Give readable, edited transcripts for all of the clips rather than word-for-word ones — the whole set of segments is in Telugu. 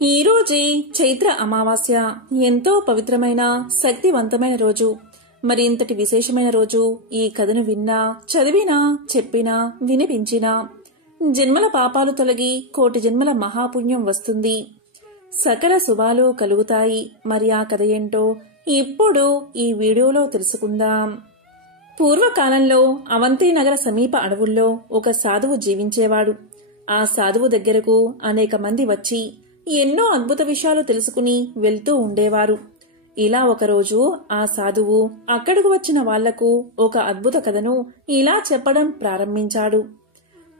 ఈ రోజే చైత్ర అమావాస్య ఎంతో పవిత్రమైన శక్తివంతమైన రోజు. మరి ఇంతటి విశేషమైన రోజు ఈ కథను విన్నా, చదివినా, చెప్పినా, వినిపించినా జన్మల పాపాలు తొలగి కోటి జన్మల మహాపుణ్యం వస్తుంది. సకల శుభాలు కలుగుతాయి. మరి ఆ కథ ఏంటో ఇప్పుడు ఈ వీడియోలో తెలుసుకుందాం. పూర్వకాలంలో అవంతి నగర సమీప అడవుల్లో ఒక సాధువు జీవించేవాడు. ఆ సాధువు దగ్గరకు అనేక మంది వచ్చి ఎన్నో అద్భుత విషయాలు తెలుసుకుని వెళ్తూ ఉండేవారు. ఇలా ఒకరోజు ఆ సాధువు అక్కడకు వచ్చిన వాళ్లకు ఒక అద్భుత కథను ఇలా చెప్పడం ప్రారంభించాడు.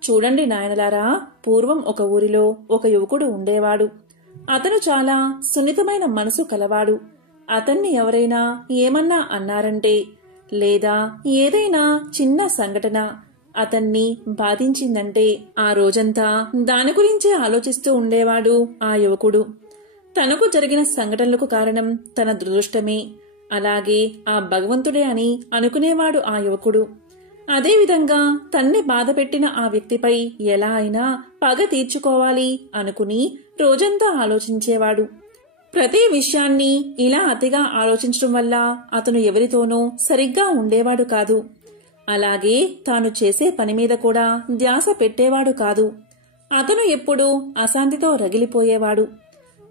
చూడండి నాయనలారా, పూర్వం ఒక ఊరిలో ఒక యువకుడు ఉండేవాడు. అతను చాలా సున్నితమైన మనసు కలవాడు. అతన్ని ఎవరైనా ఏమన్నా అన్నారంటే, లేదా ఏదైనా చిన్న సంఘటన అతన్ని బాధించిందంటే ఆ రోజంతా దాని గురించే ఆలోచిస్తూ ఉండేవాడు ఆ యువకుడు. తనకు జరిగిన సంఘటనలకు కారణం తన దురదృష్టమే, అలాగే ఆ భగవంతుడే అని అనుకునేవాడు ఆ యువకుడు. అదేవిధంగా తన్ని బాధపెట్టిన ఆ వ్యక్తిపై ఎలా అయినా పగ తీర్చుకోవాలి అనుకుని రోజంతా ఆలోచించేవాడు. ప్రతి విషయాన్ని ఇలా అతిగా ఆలోచించడం వల్ల అతను ఎవరితోనూ సరిగ్గా ఉండేవాడు కాదు. అలాగే తాను చేసే పని మీద కూడా ధ్యాస పెట్టేవాడు కాదు. అతను ఎప్పుడూ అశాంతితో రగిలిపోయేవాడు.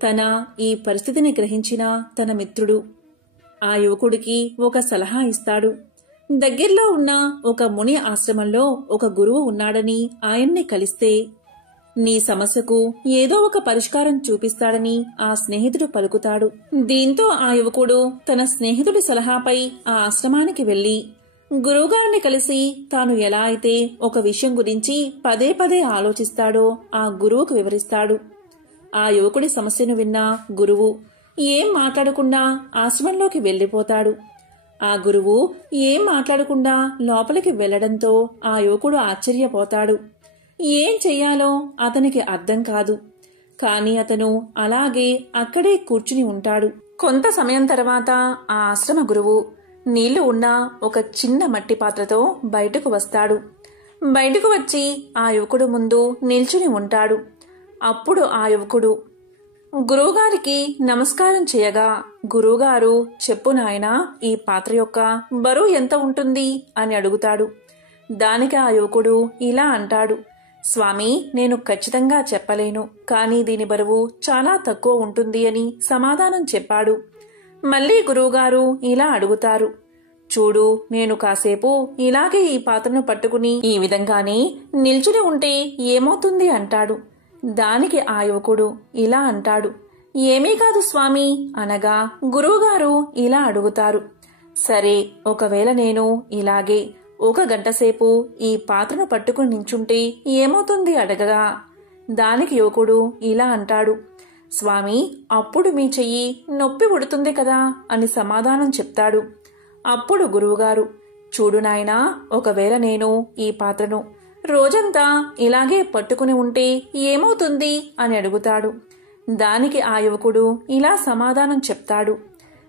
తన ఈ పరిస్థితిని గ్రహించిన తన మిత్రుడు ఆ యువకుడికి ఒక సలహా ఇస్తాడు. దగ్గర్లో ఉన్న ఒక ముని ఆశ్రమంలో ఒక గురువు ఉన్నాడని ఆయన్ని కలిస్తే నీ సమస్యకు ఏదో ఒక పరిష్కారం చూపిస్తాడని ఆ స్నేహితుడు పలుకుతాడు. దీంతో ఆ యువకుడు తన స్నేహితుడి సలహాపై ఆ ఆశ్రమానికి వెళ్లి గురువుగారిని కలిసి తాను ఎలా అయితే ఒక విషయం గురించి పదే పదే ఆలోచిస్తాడో ఆ గురువుకు వివరిస్తాడు. ఆ యువకుడి సమస్యను విన్న గురువు ఏం మాట్లాడకుండా ఆశ్రమంలోకి వెళ్లిపోతాడు. ఆ గురువు ఏం మాట్లాడకుండా లోపలికి వెళ్లడంతో ఆ యువకుడు ఆశ్చర్యపోతాడు. ఏం చెయ్యాలో అతనికి అర్థం కాదు. కాని అతను అలాగే అక్కడే కూర్చుని ఉంటాడు. కొంత సమయం తర్వాత ఆ ఆశ్రమ గురువు నీళ్లు ఉన్న ఒక చిన్న మట్టి పాత్రతో బయటకు వస్తాడు. బయటకు వచ్చి ఆ యువకుడు ముందు నిల్చుని ఉంటాడు. అప్పుడు ఆ యువకుడు గురువుగారికి నమస్కారం చేయగా, గురువుగారు చెప్పు నాయనా, ఈ పాత్ర యొక్క బరువు ఎంత ఉంటుంది అని అడుగుతాడు. దానికి ఆ యువకుడు ఇలా అంటాడు, స్వామి, నేను ఖచ్చితంగా చెప్పలేను, కానీ దీని బరువు చాలా తక్కువ ఉంటుంది అని సమాధానం చెప్పాడు. మళ్లీ గురువుగారు ఇలా అడుగుతారు, చూడు, నేను కాసేపు ఇలాగే ఈ పాత్రను పట్టుకుని ఈ విధంగానే నిల్చుని ఉంటే ఏమవుతుంది అంటాడు. దానికి ఆ యువకుడు ఇలా అంటాడు, ఏమీ కాదు స్వామి అనగా గురువుగారు ఇలా అడుగుతారు, సరే, ఒకవేళ నేను ఇలాగే 1 గంట సేపు ఈ పాత్రను పట్టుకుని నించుంటే ఏమవుతుంది అడగగా, దానికి యువకుడు ఇలా అంటాడు, స్వామి, అప్పుడు మీ చెయ్యి నొప్పి పుడుతుంది కదా అని సమాధానం చెప్తాడు. అప్పుడు గురువుగారు, చూడు నాయనా, ఒకవేళ నేను ఈ పాత్రను రోజంతా ఇలాగే పట్టుకుని ఉంటే ఏమవుతుంది అని అడుగుతాడు. దానికి ఆ యువకుడు ఇలా సమాధానం చెప్తాడు,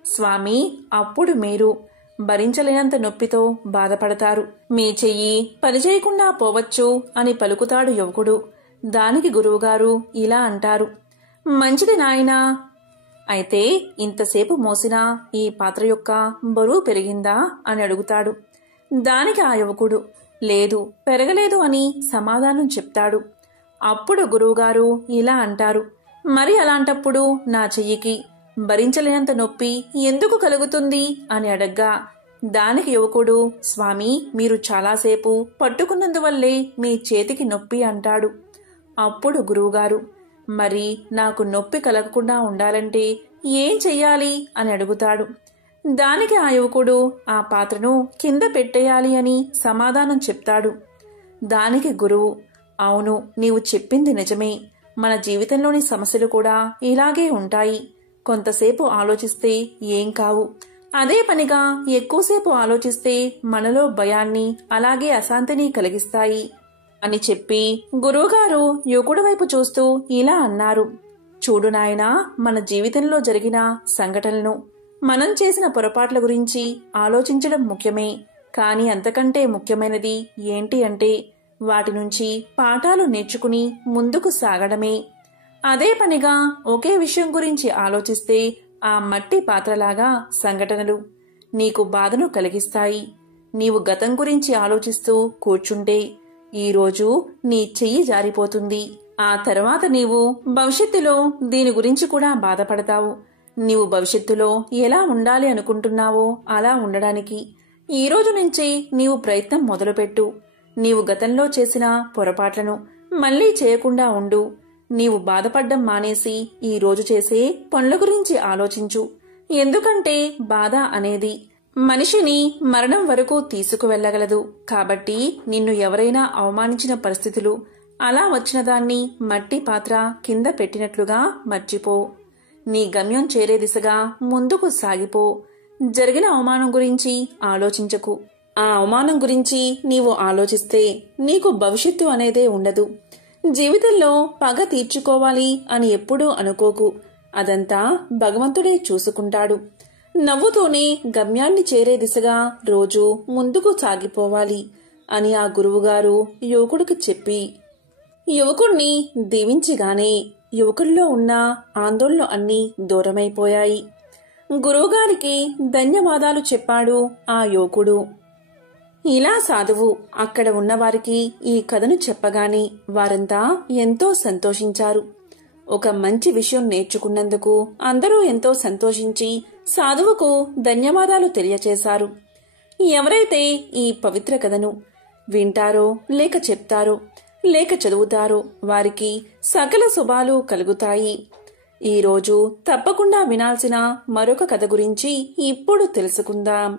స్వామి, అప్పుడు మీరు భరించలేనంత నొప్పితో బాధపడతారు. మీ చెయ్యి పనిచేయకుండా పోవచ్చు అని పలుకుతాడు యువకుడు. దానికి గురువుగారు ఇలా అంటారు, మంచిది నాయనా, అయితే ఇంతసేపు మోసిన ఈ పాత్ర యొక్క బరువు పెరిగిందా అని అడుగుతాడు. దానికి ఆ యువకుడు, లేదు, పెరగలేదు అని సమాధానం చెప్తాడు. అప్పుడు గురువుగారు ఇలా అంటారు, మరి అలాంటప్పుడు నా చెయ్యికి భరించలేనంత నొప్పి ఎందుకు కలుగుతుంది అని అడగ్గా, దానికి యువకుడు, స్వామి, మీరు చాలాసేపు పట్టుకున్నందువల్లే మీ చేతికి నొప్పి అంటాడు. అప్పుడు గురువుగారు, మరి నాకు నొప్పి కలగకుండా ఉండాలంటే ఏం చెయ్యాలి అని అడుగుతాడు. దానికి ఆ యువకుడు ఆ పాత్రను కింద పెట్టేయాలి అని సమాధానం చెప్తాడు. దానికి గురువు, అవును, నీవు చెప్పింది నిజమే, మన జీవితంలోని సమస్యలు కూడా ఇలాగే ఉంటాయి. కొంతసేపు ఆలోచిస్తే ఏం కావు, అదే పనిగా ఎక్కువసేపు ఆలోచిస్తే మనలో భయాన్ని అలాగే అశాంతిని కలిగిస్తాయి అని చెప్పి గురువుగారు యువకుడి వైపు చూస్తూ ఇలా అన్నారు, చూడు నాయనా, మన జీవితంలో జరిగిన సంఘటనలను, మనం చేసిన పొరపాట్ల గురించి ఆలోచించడం ముఖ్యమే, కానీ అంతకంటే ముఖ్యమైనది ఏంటి అంటే వాటి నుంచి పాఠాలు నేర్చుకుని ముందుకు సాగడమే. అదే పనిగా ఒకే విషయం గురించి ఆలోచిస్తే ఆ మట్టి పాత్రలాగా సంఘటనలు నీకు బాధను కలిగిస్తాయి. నీవు గతం గురించి ఆలోచిస్తూ కూర్చుంటే ఈరోజు నీ చెయ్యి జారిపోతుంది. ఆ తర్వాత నీవు భవిష్యత్తులో దీని గురించి కూడా బాధపడతావు. నీవు భవిష్యత్తులో ఎలా ఉండాలి అనుకుంటున్నావో అలా ఉండడానికి ఈ రోజు నుంచి నీవు ప్రయత్నం మొదలుపెట్టు. నీవు గతంలో చేసిన పొరపాట్లను మళ్లీ చేయకుండా ఉండు. నీవు బాధపడ్డం మానేసి ఈ రోజు చేసే పనుల గురించి ఆలోచించు. ఎందుకంటే బాధ అనేది మనిషిని మరణం వరకు తీసుకువెళ్లగలదు. కాబట్టి నిన్ను ఎవరైనా అవమానించిన పరిస్థితులు అలా వచ్చిన దాన్ని మట్టి పాత్ర కింద పెట్టినట్లుగా మర్చిపో. నీ గమ్యం చేరే దిశగా ముందుకు సాగిపో. జరిగిన అవమానం గురించి ఆలోచించకు. ఆ అవమానం గురించి నీవు ఆలోచిస్తే నీకు భవిష్యత్తు అనేదే ఉండదు. జీవితంలో పగ తీర్చుకోవాలి అని ఎప్పుడూ అనుకోకు. అదంతా భగవంతుడే చూసుకుంటాడు. నవ్వుతూనే గమ్యాన్ని చేరే దిశగా రోజు ముందుకు సాగిపోవాలి అని ఆ గురువుగారు యువకుడికి చెప్పి యువకుణ్ణి దీవించగానే యువకుల్లో ఉన్న ఆందోళనలు అన్నీ దూరమైపోయాయి. గురువుగారికి ధన్యవాదాలు చెప్పాడు ఆ యువకుడు. ఇలా సాధువు అక్కడ ఉన్నవారికి ఈ కథను చెప్పగానే వారంతా ఎంతో సంతోషించారు. ఒక మంచి విషయం నేర్చుకున్నందుకు అందరూ ఎంతో సంతోషించి సాధువుకు ధన్యవాదాలు తెలియచేశారు. ఎవరైతే ఈ పవిత్ర కథను వింటారో లేక చెప్తారో లేక చదువుతారో వారికి సకల శుభాలు కలుగుతాయి. ఈరోజు తప్పకుండా వినాల్సిన మరొక కథ గురించి ఇప్పుడు తెలుసుకుందాం.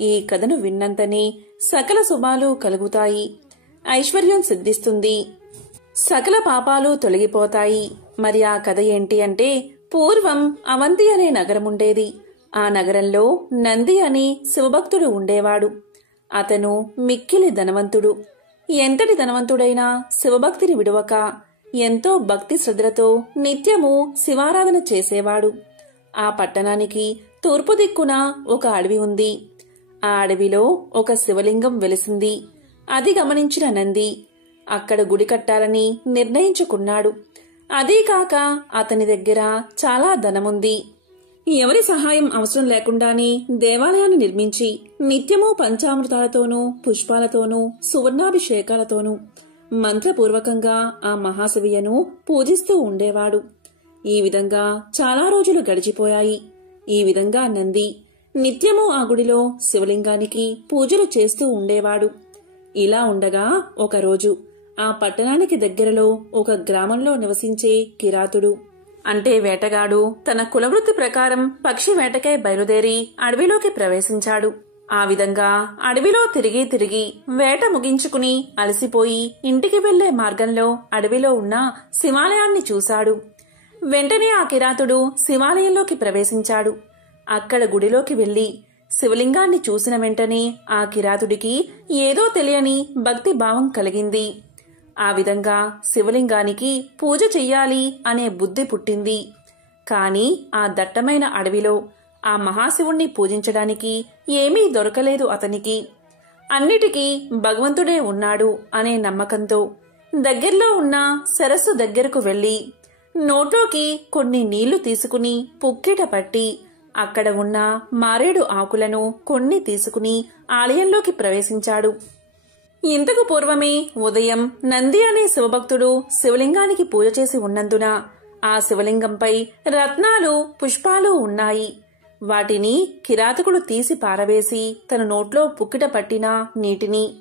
ఈ కథను విన్నంతనే సకల శుభాలు కలుగుతాయి, ఐశ్వర్యం సిద్ధిస్తుంది, సకల పాపాలు తొలగిపోతాయి. మరి ఆ కథ ఏంటి అంటే, పూర్వం అవంతి అనే నగరముండేది. ఆ నగరంలో నంది అనే శివభక్తుడు ఉండేవాడు. అతను మిక్కిలి ధనవంతుడు. ఎంతటి ధనవంతుడైనా శివభక్తిని విడువక ఎంతో భక్తి శ్రద్ధలతో నిత్యము శివారాధన చేసేవాడు. ఆ పట్టణానికి తూర్పు దిక్కున ఒక అడవి ఉంది. ఆ అడవిలో ఒక శివలింగం వెలిసింది. అది గమనించిన నంది అక్కడ గుడి కట్టాలని నిర్ణయించుకున్నాడు. అదీకాక అతని దగ్గర చాలా ధనముంది. ఎవరి సహాయం అవసరం లేకుండానే దేవాలయాన్ని నిర్మించి నిత్యము పంచామృతాలతోనూ పుష్పాలతోనూ సువర్ణాభిషేకాలతోనూ మంత్రపూర్వకంగా ఆ మహాశివయ్యను పూజిస్తూ ఉండేవాడు. ఈ విధంగా చాలా రోజులు గడిచిపోయాయి. ఈ విధంగా నంది నిత్యము ఆ గుడిలో శివలింగానికి పూజలు చేస్తూ ఉండేవాడు. ఇలా ఉండగా ఒకరోజు ఆ పట్టణానికి దగ్గరలో ఒక గ్రామంలో నివసించే కిరాతుడు అంటే వేటగాడు తన కులవృత్తి ప్రకారం పక్షి వేటకై బయలుదేరి అడవిలోకి ప్రవేశించాడు. ఆ విధంగా అడవిలో తిరిగి తిరిగి వేట ముగించుకుని అలసిపోయి ఇంటికి వెళ్లే మార్గంలో అడవిలో ఉన్న శివాలయాన్ని చూశాడు. వెంటనే ఆ కిరాతుడు శివాలయంలోకి ప్రవేశించాడు. అక్కడ గుడిలోకి వెళ్లి శివలింగాన్ని చూసిన వెంటనే ఆ కిరాతుడికి ఏదో తెలియని భక్తి భావం కలిగింది. ఆ విధంగా శివలింగానికి పూజ చెయ్యాలి అనే బుద్ధి పుట్టింది. కాని ఆ దట్టమైన అడవిలో ఆ మహాశివుణ్ణి పూజించడానికి ఏమీ దొరకలేదు అతనికి. అన్నిటికీ భగవంతుడే ఉన్నాడు అనే నమ్మకంతో దగ్గర్లో ఉన్న సరస్సు దగ్గరకు వెళ్లి నోట్లోకి కొన్ని నీళ్లు తీసుకుని పుక్కిట పట్టి అక్కడ ఉన్న మారేడు ఆకులను కొన్ని తీసుకుని ఆలయంలోకి ప్రవేశించాడు. ఇంతకు పూర్వమే ఉదయం నంది అనే శివభక్తుడు శివలింగానికి పూజ చేసి ఉన్నందున ఆ శివలింగంపై రత్నాలు పుష్పాలు ఉన్నాయి. వాటిని కిరాతకుడు తీసి పారవేసి తన నోట్లో పుక్కిట పట్టిన నీటిని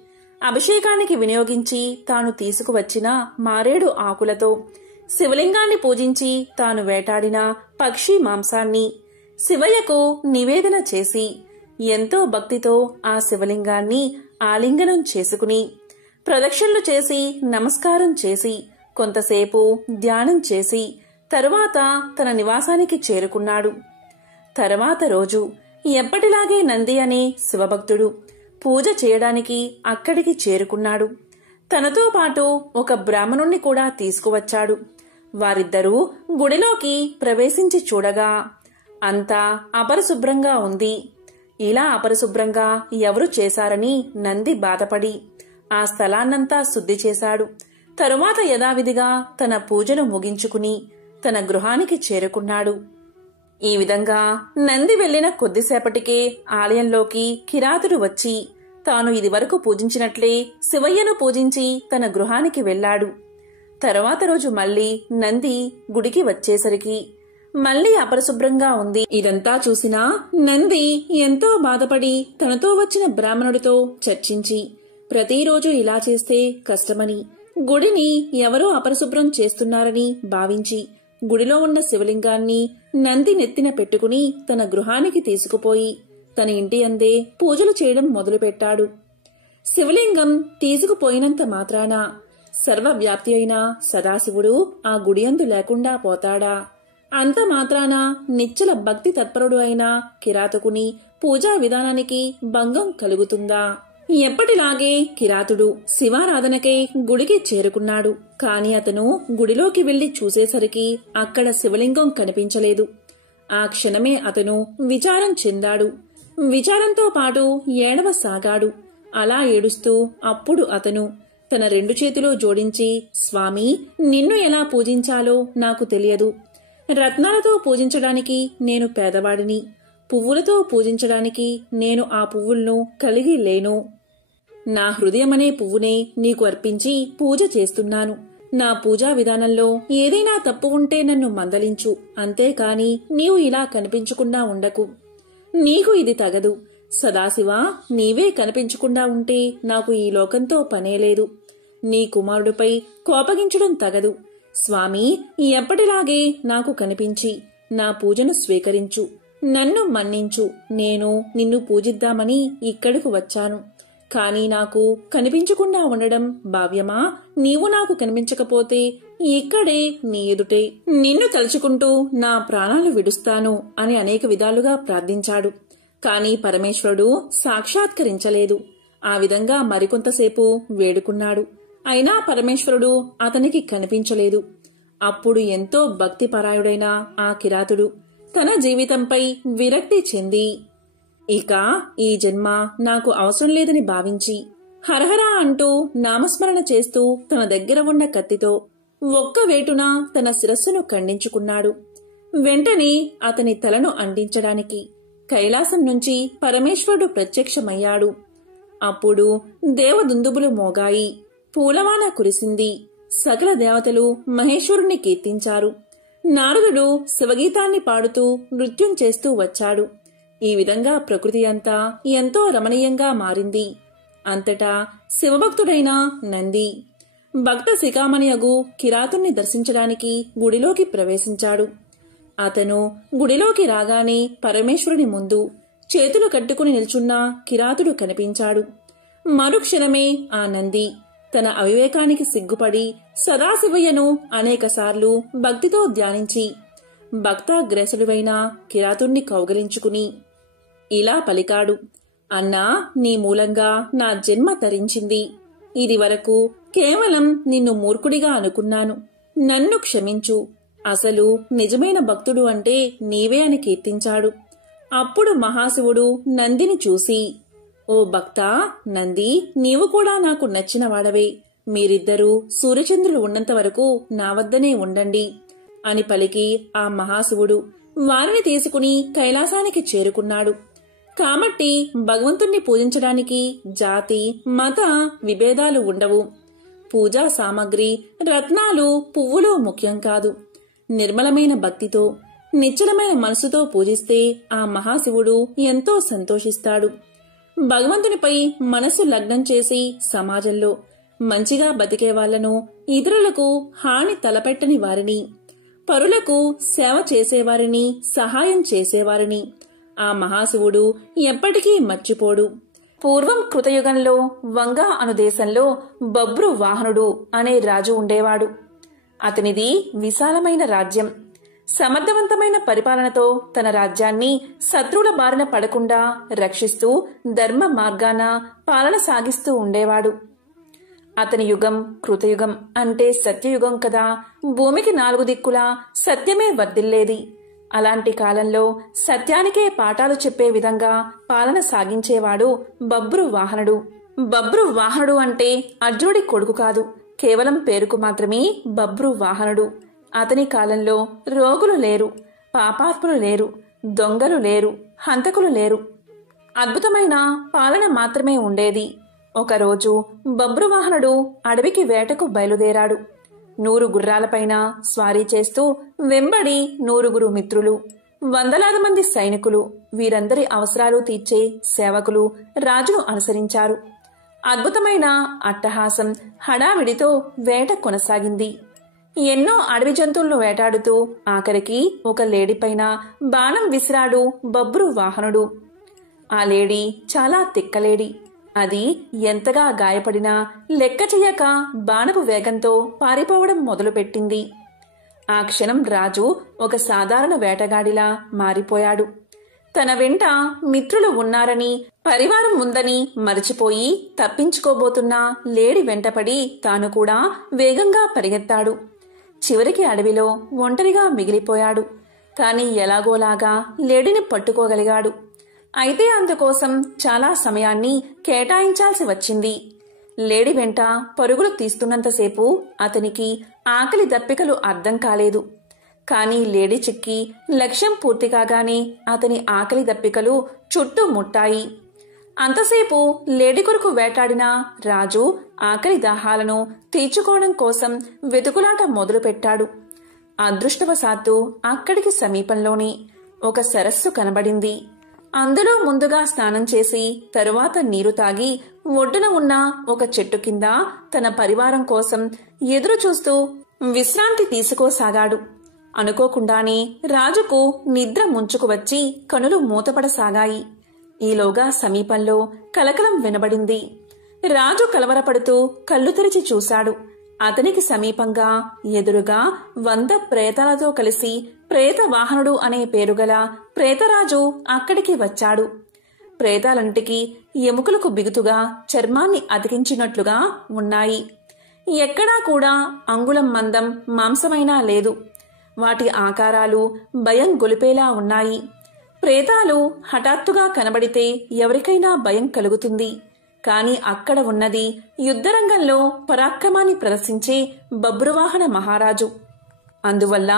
అభిషేకానికి వినియోగించి తాను తీసుకువచ్చిన మారేడు ఆకులతో శివలింగాన్ని పూజించి తాను వేటాడిన పక్షి మాంసాన్ని శివయ్యకు నివేదన చేసి ఎంతో భక్తితో ఆ శివలింగాన్ని ఆలింగనం చేసుకుని ప్రదక్షిణలు చేసి నమస్కారం చేసి కొంతసేపు ధ్యానం చేసి తరువాత తన నివాసానికి చేరుకున్నాడు. తర్వాత రోజు ఎప్పటిలాగే నంది అనే శివభక్తుడు పూజ చేయడానికి అక్కడికి చేరుకున్నాడు. తనతో పాటు ఒక బ్రాహ్మణుణ్ణి కూడా తీసుకువచ్చాడు. వారిద్దరూ గుడిలోకి ప్రవేశించి చూడగా అంతా అపరిశుభ్రంగా ఉంది. ఇలా అపరిశుభ్రంగా ఎవరు చేశారని నంది బాధపడి ఆ స్థలాన్నంతా శుద్ధి చేశాడు. తరువాత యథావిధిగా తన పూజను ముగించుకుని తన గృహానికి చేరుకున్నాడు. ఈ విధంగా నంది వెళ్లిన కొద్దిసేపటికే ఆలయంలోకి కిరాతుడు వచ్చి తాను ఇదివరకు పూజించినట్లే శివయ్యను పూజించి తన గృహానికి వెళ్లాడు. తరువాత రోజు మళ్లీ నంది గుడికి వచ్చేసరికి మళ్లీ అపరిశుభ్రంగా ఉంది. ఇదంతా చూసినా నంది ఎంతో బాధపడి తనతో వచ్చిన బ్రాహ్మణుడితో చర్చించి ప్రతిరోజు ఇలా చేస్తే కష్టమని, గుడిని ఎవరో అపరిశుభ్రం చేస్తున్నారని భావించి గుడిలో ఉన్న శివలింగాన్ని నంది నెత్తిన పెట్టుకుని తన గృహానికి తీసుకుపోయి తన ఇంటి అందే పూజలు చేయడం మొదలుపెట్టాడు. శివలింగం తీసుకుపోయినంత మాత్రాన సర్వవ్యాప్తి అయిన సదాశివుడు ఆ గుడియందు లేకుండా పోతాడా? అంత మాత్రాన నిశ్చల భక్తి తత్పరుడు అయిన కిరాతకుని పూజా విధానానికి భంగం కలుగుతుందా? ఎప్పటిలాగే కిరాతుడు శివారాధనకై గుడికి చేరుకున్నాడు. కాని అతను గుడిలోకి వెళ్లి చూసేసరికి అక్కడ శివలింగం కనిపించలేదు. ఆ క్షణమే అతను విచారం చెందాడు. విచారంతో పాటు ఏడవసాగాడు. అలా ఏడుస్తూ అప్పుడు అతను తన 2 చేతులు జోడించి, స్వామి, నిన్ను ఎలా పూజించాలో నాకు తెలియదు. రత్నాలతో పూజించడానికి నేను పేదవాడిని. పువ్వులతో పూజించడానికి నేను ఆ పువ్వులను కలిగి లేను. నా హృదయమనే పువ్వునే నీకు అర్పించి పూజ చేస్తున్నాను. నా పూజా విధానంలో ఏదైనా తప్పు ఉంటే నన్ను మందలించు. అంతేకాని నీవు ఇలా కనిపించకుండా ఉండకు. నీకు ఇది తగదు. సదాశివ, నీవే కనిపించకుండా ఉంటే నాకు ఈ లోకంతో పనేలేదు. నీ కుమారుడిపై కోపగించడం తగదు. స్వామి, ఎప్పటిలాగే నాకు కనిపించి నా పూజను స్వీకరించు. నన్ను మన్నించు. నేను నిన్ను పూజిద్దామని ఇక్కడకు వచ్చాను. కాని నాకు కనిపించకుండా ఉండడం భావ్యమా? నీవు నాకు కనిపించకపోతే ఇక్కడే నీ ఎదుటే నిన్ను తలుచుకుంటూ నా ప్రాణాలు విడుస్తాను అని అనేక విధాలుగా ప్రార్థించాడు. కాని పరమేశ్వరుడు సాక్షాత్కరించలేదు. ఆ విధంగా మరికొంతసేపు వేడుకున్నాడు. అయినా పరమేశ్వరుడు అతనికి కనిపించలేదు. అప్పుడు ఎంతో భక్తిపరాయుడైన ఆ కిరాతుడు తన జీవితంపై విరక్తి చెంది ఇక ఈ జన్మ నాకు అవసరం లేదని భావించి హరహర అంటూ నామస్మరణ చేస్తూ తన దగ్గర ఉన్న కత్తితో ఒక్క వేటున తన శిరస్సును ఖండించుకున్నాడు. వెంటనే అతని తలను అంటించడానికి కైలాసం నుంచి పరమేశ్వరుడు ప్రత్యక్షమయ్యాడు. అప్పుడు దేవదుందుబులు మోగాయి. పూలవాన కురిసింది. సకల దేవతలు మహేశ్వరుణ్ణి కీర్తించారు. నారదుడు శివగీతాన్ని పాడుతూ నృత్యం చేస్తూ వచ్చాడు. ఈ విధంగా ప్రకృతి అంతా ఎంతో రమణీయంగా మారింది. అంతటా శివభక్తుడైన నంది భక్త శిఖామణియగు కిరాతుణ్ణి దర్శించడానికి గుడిలోకి ప్రవేశించాడు. అతను గుడిలోకి రాగానే పరమేశ్వరుని ముందు చేతులు కట్టుకుని నిల్చున్న కిరాతుడు కనిపించాడు. మరుక్షణమే ఆ నంది తన అవివేకానికి సిగ్గుపడి సదాశివయ్యను అనేకసార్లు భక్తితో ధ్యానించి భక్తాగ్రేసుడువైన కిరాతుణ్ణి కౌగలించుకుని ఇలా పలికాడు. అన్నా, నీ మూలంగా నా జన్మ తరించింది. ఇది వరకు కేవలం నిన్ను మూర్ఖుడిగా అనుకున్నాను. నన్ను క్షమించు. అసలు నిజమైన భక్తుడు అంటే నీవే అని కీర్తించాడు. అప్పుడు మహాశివుడు నందిని చూసి, ఓ భక్తా, నంది, నీవు కూడా నాకు నచ్చిన వాడవే. మీరిద్దరూ సూర్యచంద్రులు ఉన్నంత వరకు నా వద్దనే ఉండండి అని పలికి ఆ మహాశివుడు వారిని తీసుకుని కైలాసానికి చేరుకున్నాడు. కాబట్టి భగవంతుణ్ణి పూజించడానికి జాతి మత విభేదాలు ఉండవు. పూజా సామగ్రి రత్నాలు పువ్వులు ముఖ్యం కాదు. నిర్మలమైన భక్తితో నిశ్చలమైన మనసుతో పూజిస్తే ఆ మహాశివుడు ఎంతో సంతోషిస్తాడు. భగవంతునిపై మనసు లగ్నం చేసి సమాజంలో మంచిగా బతికే వాళ్లను, ఇతరులకు హాని తలపెట్టని వారిని, పరులకు సేవ చేసేవారిని, సహాయం చేసేవారిని ఆ మహాశివుడు ఎప్పటికీ మర్చిపోడు. పూర్వం కృతయుగంలో వంగా అను దేశంలో బబ్రు వాహనుడు అనే రాజు ఉండేవాడు. అతనిది విశాలమైన రాజ్యం. సమర్థవంతమైన పరిపాలనతో తన రాజ్యాన్ని శత్రువుల బారిన పడకుండా రక్షిస్తూ ధర్మ మార్గాన పాలన సాగిస్తూ ఉండేవాడు. అతని యుగం కృతయుగం అంటే సత్యయుగం కదా. భూమికి 4 దిక్కులా సత్యమే వర్ధిల్లేది. అలాంటి కాలంలో సత్యానికే పాఠాలు చెప్పే విధంగా పాలన సాగించేవాడు బబ్రు వాహనుడు. బబ్రు వాహనుడు అంటే అర్జునుడి కొడుకు కాదు, కేవలం పేరుకు మాత్రమే బబ్రు వాహనుడు. అతని కాలంలో రోగులు లేరు, పాపాత్ములు లేరు, దొంగలు లేరు, హంతకులు లేరు. అద్భుతమైన పాలన మాత్రమే ఉండేది. ఒకరోజు బబ్రువాహనుడు అడవికి వేటకు బయలుదేరాడు. 100 గుర్రాలపైన స్వారీ చేస్తూ వెంబడి 100 మిత్రులు, వందలాది మంది సైనికులు, వీరందరి అవసరాలు తీర్చే సేవకులు రాజును అనుసరించారు. అద్భుతమైన అట్టహాసం, హడావిడితో వేట కొనసాగింది. ఎన్నో అడవి జంతువులను వేటాడుతూ ఆఖరికి ఒక లేడీపైన బాణం విసిరాడు బబ్రు వాహనుడు. ఆ లేడీ చాలా తిక్కలేడి. అది ఎంతగా గాయపడినా లెక్క చెయ్యక బాణపు వేగంతో పారిపోవడం మొదలుపెట్టింది. ఆ క్షణం రాజు ఒక సాధారణ వేటగాడిలా మారిపోయాడు. తన వెంట మిత్రులు ఉన్నారని, పరివారం ఉందని మరిచిపోయి తప్పించుకోబోతున్న లేడి వెంటపడి తాను కూడా వేగంగా పరిగెత్తాడు. చివరికి అడవిలో ఒంటరిగా మిగిలిపోయాడు. కాని ఎలాగోలాగా లేడిని పట్టుకోగలిగాడు. అయితే అందుకోసం చాలా సమయాన్ని కేటాయించాల్సి వచ్చింది. లేడి వెంట పరుగులు తీస్తున్నంతసేపు అతనికి ఆకలి దప్పికలు అర్థం కాలేదు. కాని లేడి చిక్కి లక్ష్యం పూర్తి కాగానే అతని ఆకలి దప్పికలు చుట్టూ ముట్టాయి. అంతసేపు లేడి కొరకు వేటాడిన రాజు ఆకలి దాహాలను తీర్చుకోవడం కోసం వెతుకులాట మొదలుపెట్టాడు. అదృష్టవశాత్తు అక్కడికి సమీపంలోనే ఒక సరస్సు కనబడింది. అందులో ముందుగా స్నానం చేసి తరువాత నీరు తాగి ఒడ్డున ఉన్న ఒక చెట్టు కింద తన పరివారం కోసం ఎదురు చూస్తూ విశ్రాంతి తీసుకోసాగాడు. అనుకోకుండానే రాజుకు నిద్ర ముంచుకు వచ్చి కనులు మూతపడసాగాయి. ఈలోగా సమీపంలో కలకలం వినబడింది. రాజు కలవరపడుతూ కళ్ళు తెరిచి చూశాడు. అతనికి సమీపంగా ఎదురుగా 100 ప్రేతాలతో కలిసి ప్రేతవాహనుడు అనే పేరుగల ప్రేతరాజు అక్కడికి వచ్చాడు. ప్రేతాలంటికి ఎముకలకు బిగుతుగా చర్మాన్ని అతికించినట్లుగా ఉన్నాయి. ఎక్కడా కూడా అంగుళం మందం మాంసమైనా లేదు. వాటి ఆకారాలు భయం గొలిపేలా ఉన్నాయి. ప్రేతాలు హఠాత్తుగా కనబడితే ఎవరికైనా భయం కలుగుతుంది. కాని అక్కడ ఉన్నది యుద్ధరంగంలో పరాక్రమాన్ని ప్రదర్శించే బబ్రువాహన మహారాజు. అందువల్ల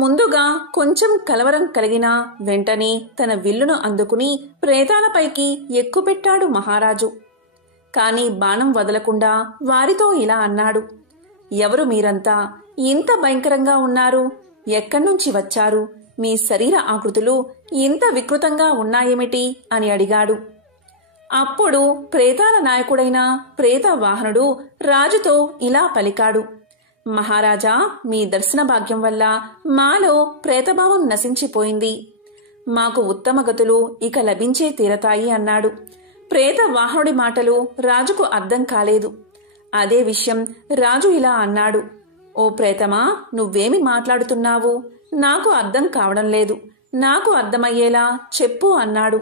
ముందుగా కొంచెం కలవరం కలిగిన వెంటనే తన విల్లును అందుకుని ప్రేతాలపైకి ఎక్కుపెట్టాడు మహారాజు. కాని బాణం వదలకుండా వారితో ఇలా అన్నాడు. ఎవరు మీరంతా? ఇంత భయంకరంగా ఉన్నారు? ఎక్కడ్నుంచి వచ్చారు? మీ శరీర ఆకృతులు ఇంత వికృతంగా ఉన్నాయేమిటి అని అడిగాడు. అప్పుడు ప్రేతాల నాయకుడైన ప్రేతవాహనుడు రాజుతో ఇలా పలికాడు. మహారాజా, మీ దర్శన భాగ్యం వల్ల మాలో ప్రేతభావం నశించిపోయింది. మాకు ఉత్తమ గతులు ఇక లభించే తీరతాయి అన్నాడు. ప్రేతవాహనుడి మాటలు రాజుకు అర్థం కాలేదు. అదే విషయం రాజు ఇలా అన్నాడు. ఓ ప్రేతమా, నువ్వేమి మాట్లాడుతున్నావు? నాకు అర్థం కావడం లేదు. నాకు అర్థమయ్యేలా చెప్పు అన్నాడు.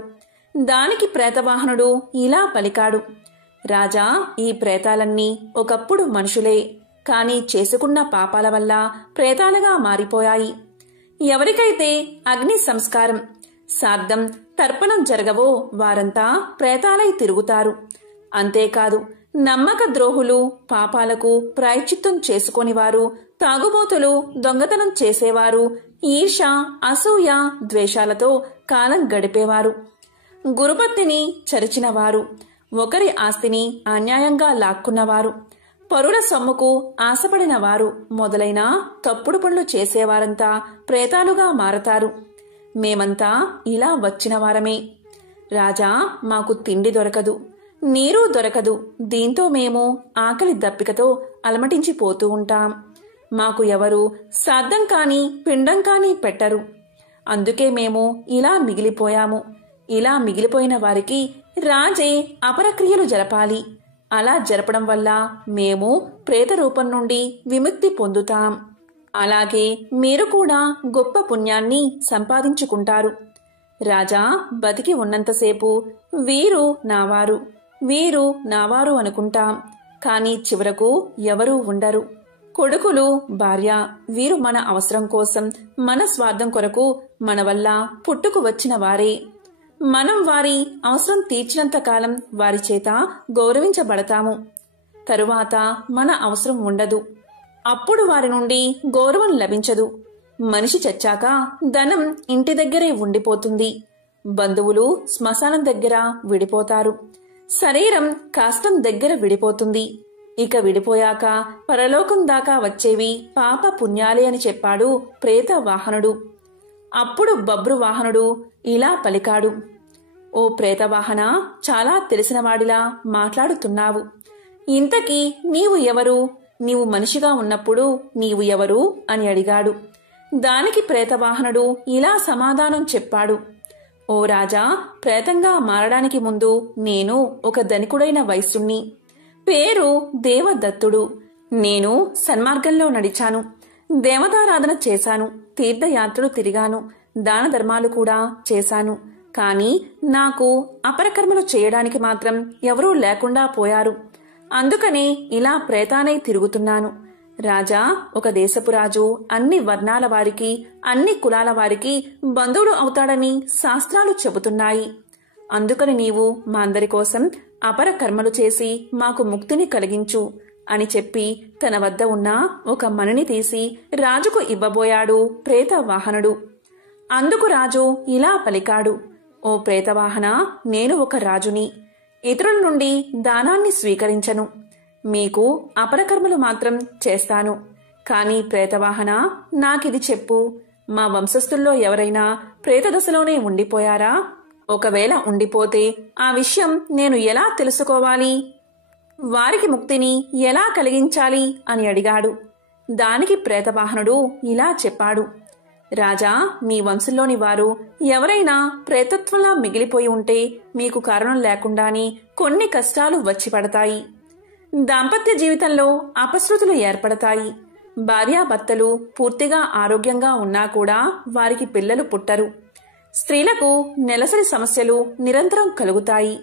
దానికి ప్రేతవాహనుడు ఇలా పలికాడు. రాజా, ఈ ప్రేతాలన్నీ ఒకప్పుడు మనుషులే. కాని చేసుకున్న పాపాల వల్ల ప్రేతాలుగా మారిపోయాయి. ఎవరికైతే అగ్ని సంస్కారం, శ్రాద్ధం, తర్పణం జరగవో వారంతా ప్రేతాలై తిరుగుతారు. అంతేకాదు, నమ్మక ద్రోహులు, పాపాలకు ప్రాయశ్చిత్తం చేసుకొనివారు, తాగుబోతులు, దొంగతనం చేసేవారు, ఈర్ష, అసూయ, ద్వేషాలతో కాలం గడిపేవారు, గురుపత్నిని చరిచినవారు, ఒకరి ఆస్తిని అన్యాయంగా లాక్కున్నవారు, పరుల సొమ్ముకు ఆశపడిన వారు మొదలైన తప్పుడు పనులు చేసేవారంతా ప్రేతాలుగా మారతారు. మేమంతా ఇలా వచ్చిన వారమే. రాజా, మాకు తిండి దొరకదు, నీరు దొరకదు. దీంతో మేము ఆకలి దప్పికతో అలమటించిపోతూ ఉంటాం. మాకు ఎవరు శ్రాద్ధం కాని పిండం కాని పెట్టరు. అందుకే మేము ఇలా మిగిలిపోయాము. ఇలా మిగిలిపోయిన వారికి రాజే అపరక్రియలు జరపాలి. అలా జరపడం వల్ల మేము ప్రేత రూపం నుండి విముక్తి పొందుతాం. అలాగే మీరు కూడా గొప్ప పుణ్యాన్ని సంపాదించుకుంటారు. రాజా, బతికి ఉన్నంతసేపు వీరు నావారు, వీరు నావారు అనుకుంటాం. కాని చివరకు ఎవరూ ఉండరు. కొడుకులు, భార్య, వీరు మన అవసరం కోసం, మన స్వార్థం కొరకు మన వల్ల పుట్టుకు వచ్చిన వారే. మనం వారి అవసరం తీర్చినంత కాలం వారి చేత గౌరవించబడతాము. తరువాత మన అవసరం ఉండదు. అప్పుడు వారి నుండి గౌరవం లభించదు. మనిషి చచ్చాక ధనం ఇంటి దగ్గరే ఉండిపోతుంది. బంధువులు శ్మశానం దగ్గర విడిపోతారు. శరీరం కాష్టం దగ్గర విడిపోతుంది. ఇక విడిపోయాక పరలోకం దాకా వచ్చేవి పాప పుణ్యాలే అని చెప్పాడు ప్రేత వాహనుడు. అప్పుడు బబ్రు వాహనుడు ఇలా పలికాడు, ఓ ప్రేతవాహన, చాలా తెలిసినవాడిలా మాట్లాడుతున్నావు. ఇంతకీ నీవు ఎవరు? నీవు మనిషిగా ఉన్నప్పుడు నీవు ఎవరు అని అడిగాడు. దానికి ప్రేతవాహనుడు ఇలా సమాధానం చెప్పాడు, ఓ రాజా, ప్రేతంగా మారడానికి ముందు నేను ఒక ధనికుడైన వైశ్యుణ్ణి. పేరు దేవదత్తుడు. నేను సన్మార్గంలో నడిచాను, దేవతారాధన చేశాను, తీర్థయాత్రలు తిరిగాను, దాన ధర్మాలు కూడా చేశాను. కాని నాకు అపరకర్మలు చేయడానికి మాత్రం ఎవరూ లేకుండా పోయారు. అందుకనే ఇలా ప్రేతానై తిరుగుతున్నాను. రాజా, ఒక దేశపు రాజు అన్ని వర్ణాల వారికి, అన్ని కులాల వారికి బంధువుడు అవుతాడని శాస్త్రాలు చెబుతున్నాయి. అందుకని నీవు మా అందరి కోసం అపర కర్మలు చేసి మాకు ముక్తిని కలిగించు అని చెప్పి తన వద్ద ఉన్న ఒక మణిని తీసి రాజుకు ఇవ్వబోయాడు ప్రేతవాహనుడు. అందుకు రాజు ఇలా పలికాడు, ఓ ప్రేతవాహన, నేను ఒక రాజుని. ఇతరుల నుండి దానాన్ని స్వీకరించను. మీకు అపరకర్మలు మాత్రం చేస్తాను. కాని ప్రేతవాహన, నాకిది చెప్పు, మా వంశస్థుల్లో ఎవరైనా ప్రేతదశలోనే ఉండిపోయారా? ఒకవేళ ఉండిపోతే ఆ విషయం నేను ఎలా తెలుసుకోవాలి? వారికి ముక్తిని ఎలా కలిగించాలి అని అడిగాడు. దానికి ప్రేతవాహనుడు ఇలా చెప్పాడు, రాజా, మీ వంశంలోని వారు ఎవరైనా ప్రేతత్వంలా మిగిలిపోయి ఉంటే మీకు కారణం లేకుండానే కొన్ని కష్టాలు వచ్చి పడతాయి. దాంపత్య జీవితంలో అపశృతులు ఏర్పడతాయి. భార్యాభర్తలు పూర్తిగా ఆరోగ్యంగా ఉన్నా కూడా వారికి పిల్లలు పుట్టరు. స్త్రీలకు నెలసరి సమస్యలు నిరంతరం కలుగుతాయి.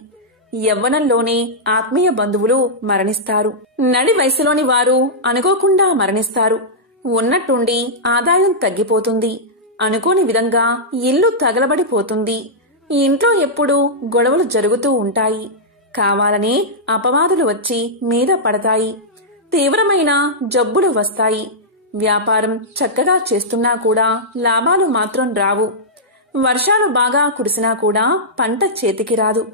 యవ్వనంలోనే ఆత్మీయ బంధువులు మరణిస్తారు. నడి వయసులోని వారు అనుకోకుండా మరణిస్తారు. ఉన్నట్టుండి ఆదాయం తగ్గిపోతుంది. అనుకోని విధంగా ఇల్లు తగలబడిపోతుంది. ఇంట్లో ఎప్పుడూ గొడవలు జరుగుతూ ఉంటాయి. కావాలనే అపవాదులు వచ్చి మీద పడతాయి. తీవ్రమైన జబ్బులు వస్తాయి. వ్యాపారం చక్కగా చేస్తున్నా కూడా లాభాలు మాత్రం రావు. వర్షాలు బాగా కురిసినా కూడా పంట చేతికి రాదు.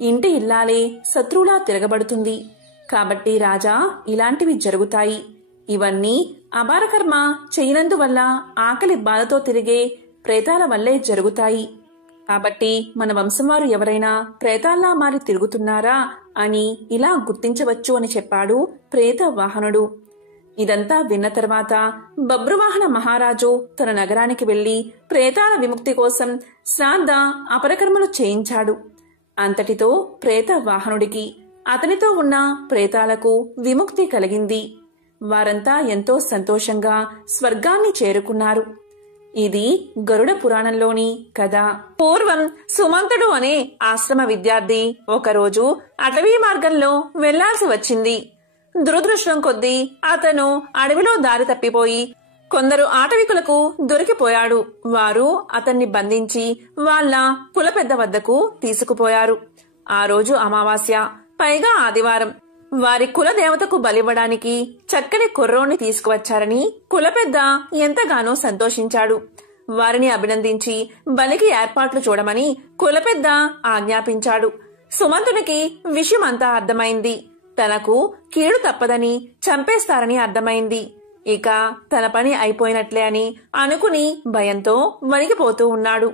ఇంటి ఇల్లాలే శత్రువులా తిరగబడుతుంది. కాబట్టి రాజా, ఇలాంటివి జరుగుతాయి. ఇవన్నీ అపారకర్మ చేయనందువల్ల ఆకలి బాధతో తిరిగే ప్రేతాల వల్లే జరుగుతాయి. కాబట్టి మన వంశం వారు ఎవరైనా ప్రేతాల్లా మారి తిరుగుతున్నారా అని ఇలా గుర్తించవచ్చు అని చెప్పాడు ప్రేతవాహనుడు. ఇదంతా విన్న తర్వాత బబ్రువాహన మహారాజు తన నగరానికి వెళ్లి ప్రేతాల విముక్తి కోసం శ్రాద్ధ అపరకర్మలు చేయించాడు. అంతటితో ప్రేతవాహనుడికి, అతనితో ఉన్న ప్రేతాలకు విముక్తి కలిగింది. వారంతా ఎంతో సంతోషంగా స్వర్గాన్ని చేరుకున్నారు. ఇది గరుడ పురాణంలోని కథ. పూర్వం సుమంతుడు అనే ఆశ్రమ విద్యార్థి ఒకరోజు అటవీ మార్గంలో వెళ్లాల్సి వచ్చింది. దురదృష్టం కొద్దీ అతను అడవిలో దారి తప్పిపోయి కొందరు ఆటవికులకు దొరికిపోయాడు. వారు అతన్ని బంధించి వాళ్ళ కుల పెద్ద వద్దకు తీసుకుపోయారు. ఆ రోజు అమావాస్య, పైగా ఆదివారం. వారి కుల దేవతకు బలివ్వడానికి చక్కని కుర్రోణ్ణి తీసుకువచ్చారని కులపెద్ద ఎంతగానో సంతోషించాడు. వారిని అభినందించి బలికి ఏర్పాట్లు చూడమని కులపెద్ద ఆజ్ఞాపించాడు. సుమంతునికి విషయమంతా అర్థమైంది. తనకు కీడు తప్పదని, చంపేస్తారని అర్థమైంది. ఇక తన పని అయిపోయినట్లే అని అనుకుని భయంతో వణికిపోతూ ఉన్నాడు.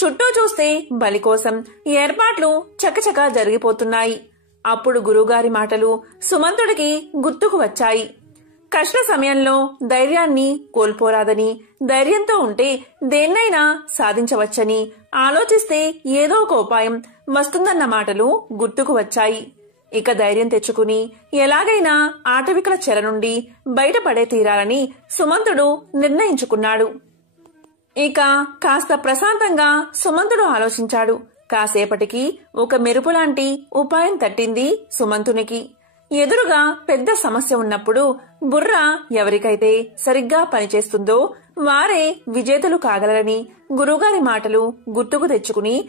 చుట్టూ చూస్తే బలి కోసం ఏర్పాట్లు చకచకా జరిగిపోతున్నాయి. అప్పుడు గురువుగారి మాటలు సుమంతుడికి గుర్తుకు వచ్చాయి. కష్ట సమయంలో ధైర్యాన్ని కోల్పోరాదని, ధైర్యంతో ఉంటే దేన్నైనా సాధించవచ్చని, ఆలోచిస్తే ఏదో ఒక ఉపాయం వస్తుందన్న మాటలు గుర్తుకు వచ్చాయి. ఇక ధైర్యం తెచ్చుకుని ఎలాగైనా ఆటవికుల చెర నుండి బయటపడే తీరాలని సుమంతుడు నిర్ణయించుకున్నాడు. ఇక కాస్త ప్రశాంతంగా సుమంతుడు ఆలోచించాడు. కాసేపటికి ఒక మెరుపులాంటి ఉపాయం తట్టింది సుమంతునికి. ఎదురుగా పెద్ద సమస్య ఉన్నప్పుడు బుర్ర ఎవరికైతే సరిగ్గా పనిచేస్తుందో వారే విజేతలు కాగలరని గురువుగారి మాటలు గుర్తుకు తెచ్చుకుని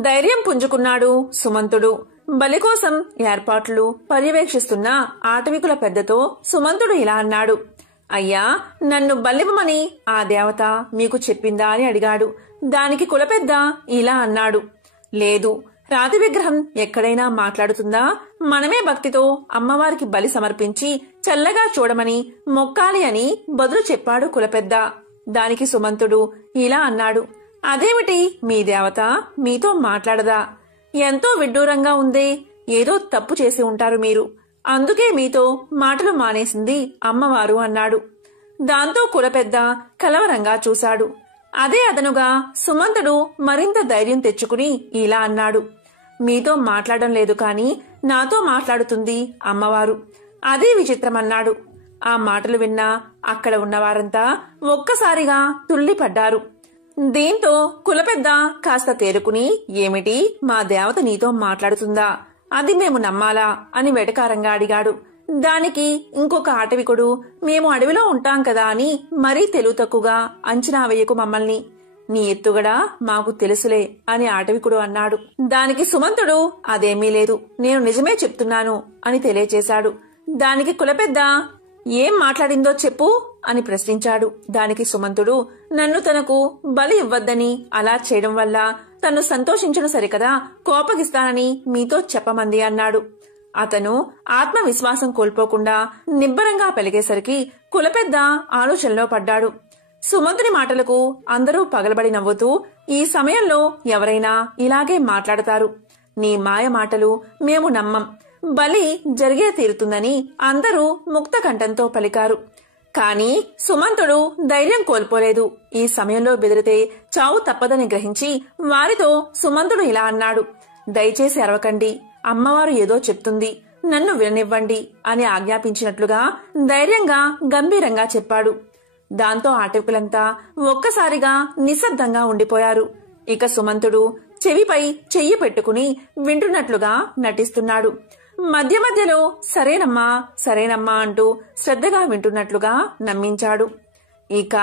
ధైర్యం పుంజుకున్నాడు సుమంతుడు. బలి కోసం ఏర్పాట్లు పర్యవేక్షిస్తున్న ఆటవికుల పెద్దతో సుమంతుడు ఇలా అన్నాడు. అయ్యా, నన్ను బలివ్వమని ఆ దేవత మీకు చెప్పిందా అని అడిగాడు. దానికి కులపెద్ద ఇలా అన్నాడు. లేదు, రాతి విగ్రహం ఎక్కడైనా మాట్లాడుతుందా? మనమే భక్తితో అమ్మవారికి బలి సమర్పించి చల్లగా చూడమని మొక్కాలి అని బదులు చెప్పాడు కులపెద్ద. దానికి సుమంతుడు ఇలా అన్నాడు. అదేమిటి, మీ దేవత మీతో మాట్లాడదా? ఎంతో విడ్డూరంగా ఉందే. ఏదో తప్పు చేసి ఉంటారు మీరు, అందుకే మీతో మాటలు మానేసింది అమ్మవారు అన్నాడు. దాంతో కులపెద్ద కలవరంగా చూశాడు. అదే అదనుగా సుమంతుడు మరింత ధైర్యం తెచ్చుకుని ఇలా అన్నాడు. మీతో మాట్లాడడం లేదు కాని నాతో మాట్లాడుతుంది అమ్మవారు. అదే విచిత్రమన్నాడు. ఆ మాటలు విన్నా అక్కడ ఉన్నవారంతా ఒక్కసారిగా తుళ్లిపడ్డారు. దీంతో కులపెద్ద కాస్త తేరుకుని, ఏమిటి, మా దేవత నీతో మాట్లాడుతుందా? అది మేము నమ్మాలా అని వెటకారంగా అడిగాడు. దానికి ఇంకొక ఆటవికుడు, మేము అడవిలో ఉంటాం కదా అని మరీ తెలివి తక్కువగా అంచనా వేయకు మమ్మల్ని. నీ ఎత్తుగడ మాకు తెలుసులే అని ఆటవికుడు అన్నాడు. దానికి సుమంతుడు, అదేమీ లేదు, నేను నిజమే చెప్తున్నాను అని తెలియచేశాడు. దానికి కులపెద్ద, ఏం మాట్లాడిందో చెప్పు అని ప్రశ్నించాడు. దానికి సుమంతుడు, నన్ను తనకు బలి ఇవ్వద్దని అలా చేయడం వల్ల తను సంతోషించను సరికదా, కోపగిస్తానని మీతో చెప్పమంది అన్నాడు. అతను ఆత్మవిశ్వాసం కోల్పోకుండా నిబ్బరంగా పలికేసరికి కులపెద్ద ఆలోచనలో పడ్డాడు. సుమంతుని మాటలకు అందరూ పగలబడి నవ్వుతూ, ఈ సమయంలో ఎవరైనా ఇలాగే మాట్లాడతారు. నీ మాయ మాటలు మేము నమ్మం, బలి జరిగే తీరుతుందని అందరూ ముక్త కంఠంతో పలికారు. కాని సుమంతుడు ధైర్యం కోల్పోలేదు. ఈ సమయంలో బెదిరితే చావు తప్పదని గ్రహించి వారితో సుమంతుడు ఇలా అన్నాడు. దయచేసి అరవకండి, అమ్మవారు ఏదో చెప్తుంది, నన్ను విననివ్వండి అని ఆజ్ఞాపించినట్లుగా ధైర్యంగా గంభీరంగా చెప్పాడు. దాంతో ఆటవికులంతా ఒక్కసారిగా నిశ్శబ్దంగా ఉండిపోయారు. ఇక సుమంతుడు చెవిపై చెయ్యి పెట్టుకుని వింటున్నట్లుగా నటిస్తున్నాడు. మధ్య మధ్యలో సరేనమ్మా సరేనమ్మా అంటూ శ్రద్ధగా వింటున్నట్లుగా నమ్మించాడు. ఇక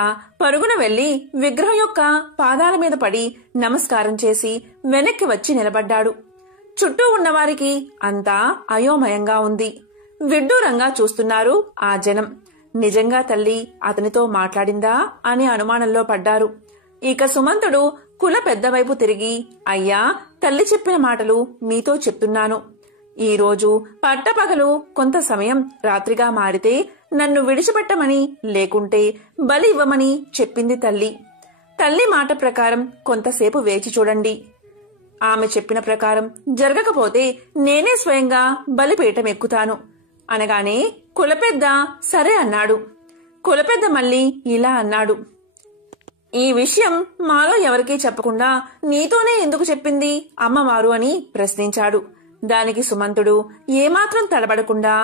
పరుగున వెళ్లి విగ్రహం యొక్క పాదాల మీద పడి నమస్కారం చేసి వెనక్కి వచ్చి నిలబడ్డాడు. చుట్టూ ఉన్నవారికి అంతా అయోమయంగా ఉంది. విడ్డూరంగా చూస్తున్నారు ఆ జనం. నిజంగా తల్లి అతనితో మాట్లాడిందా అని అనుమానంలో పడ్డారు. ఇక సుమంతుడు కుల పెద్ద వైపు తిరిగి, అయ్యా, తల్లి చెప్పిన మాటలు మీతో చెప్తున్నాను. ఈరోజు పట్టపగలు కొంత సమయం రాత్రిగా మారితే నన్ను విడిచిపెట్టమని, లేకుంటే బలి ఇవ్వమని చెప్పింది తల్లి. తల్లి మాట ప్రకారం కొంతసేపు వేచి చూడండి. ఆమె చెప్పిన ప్రకారం జరగకపోతే నేనే స్వయంగా బలిపీఠం ఎక్కుతాను అనగానే కులపెద్ద సరే అన్నాడు. కులపెద్ద మళ్ళీ ఇలా అన్నాడు. ఈ విషయం మాలో ఎవరికీ చెప్పకుండా నీతోనే ఎందుకు చెప్పింది అమ్మవారు అని ప్రశ్నించాడు. దానికి సుమంతుడు ఏమాత్రం తడబడకుండా,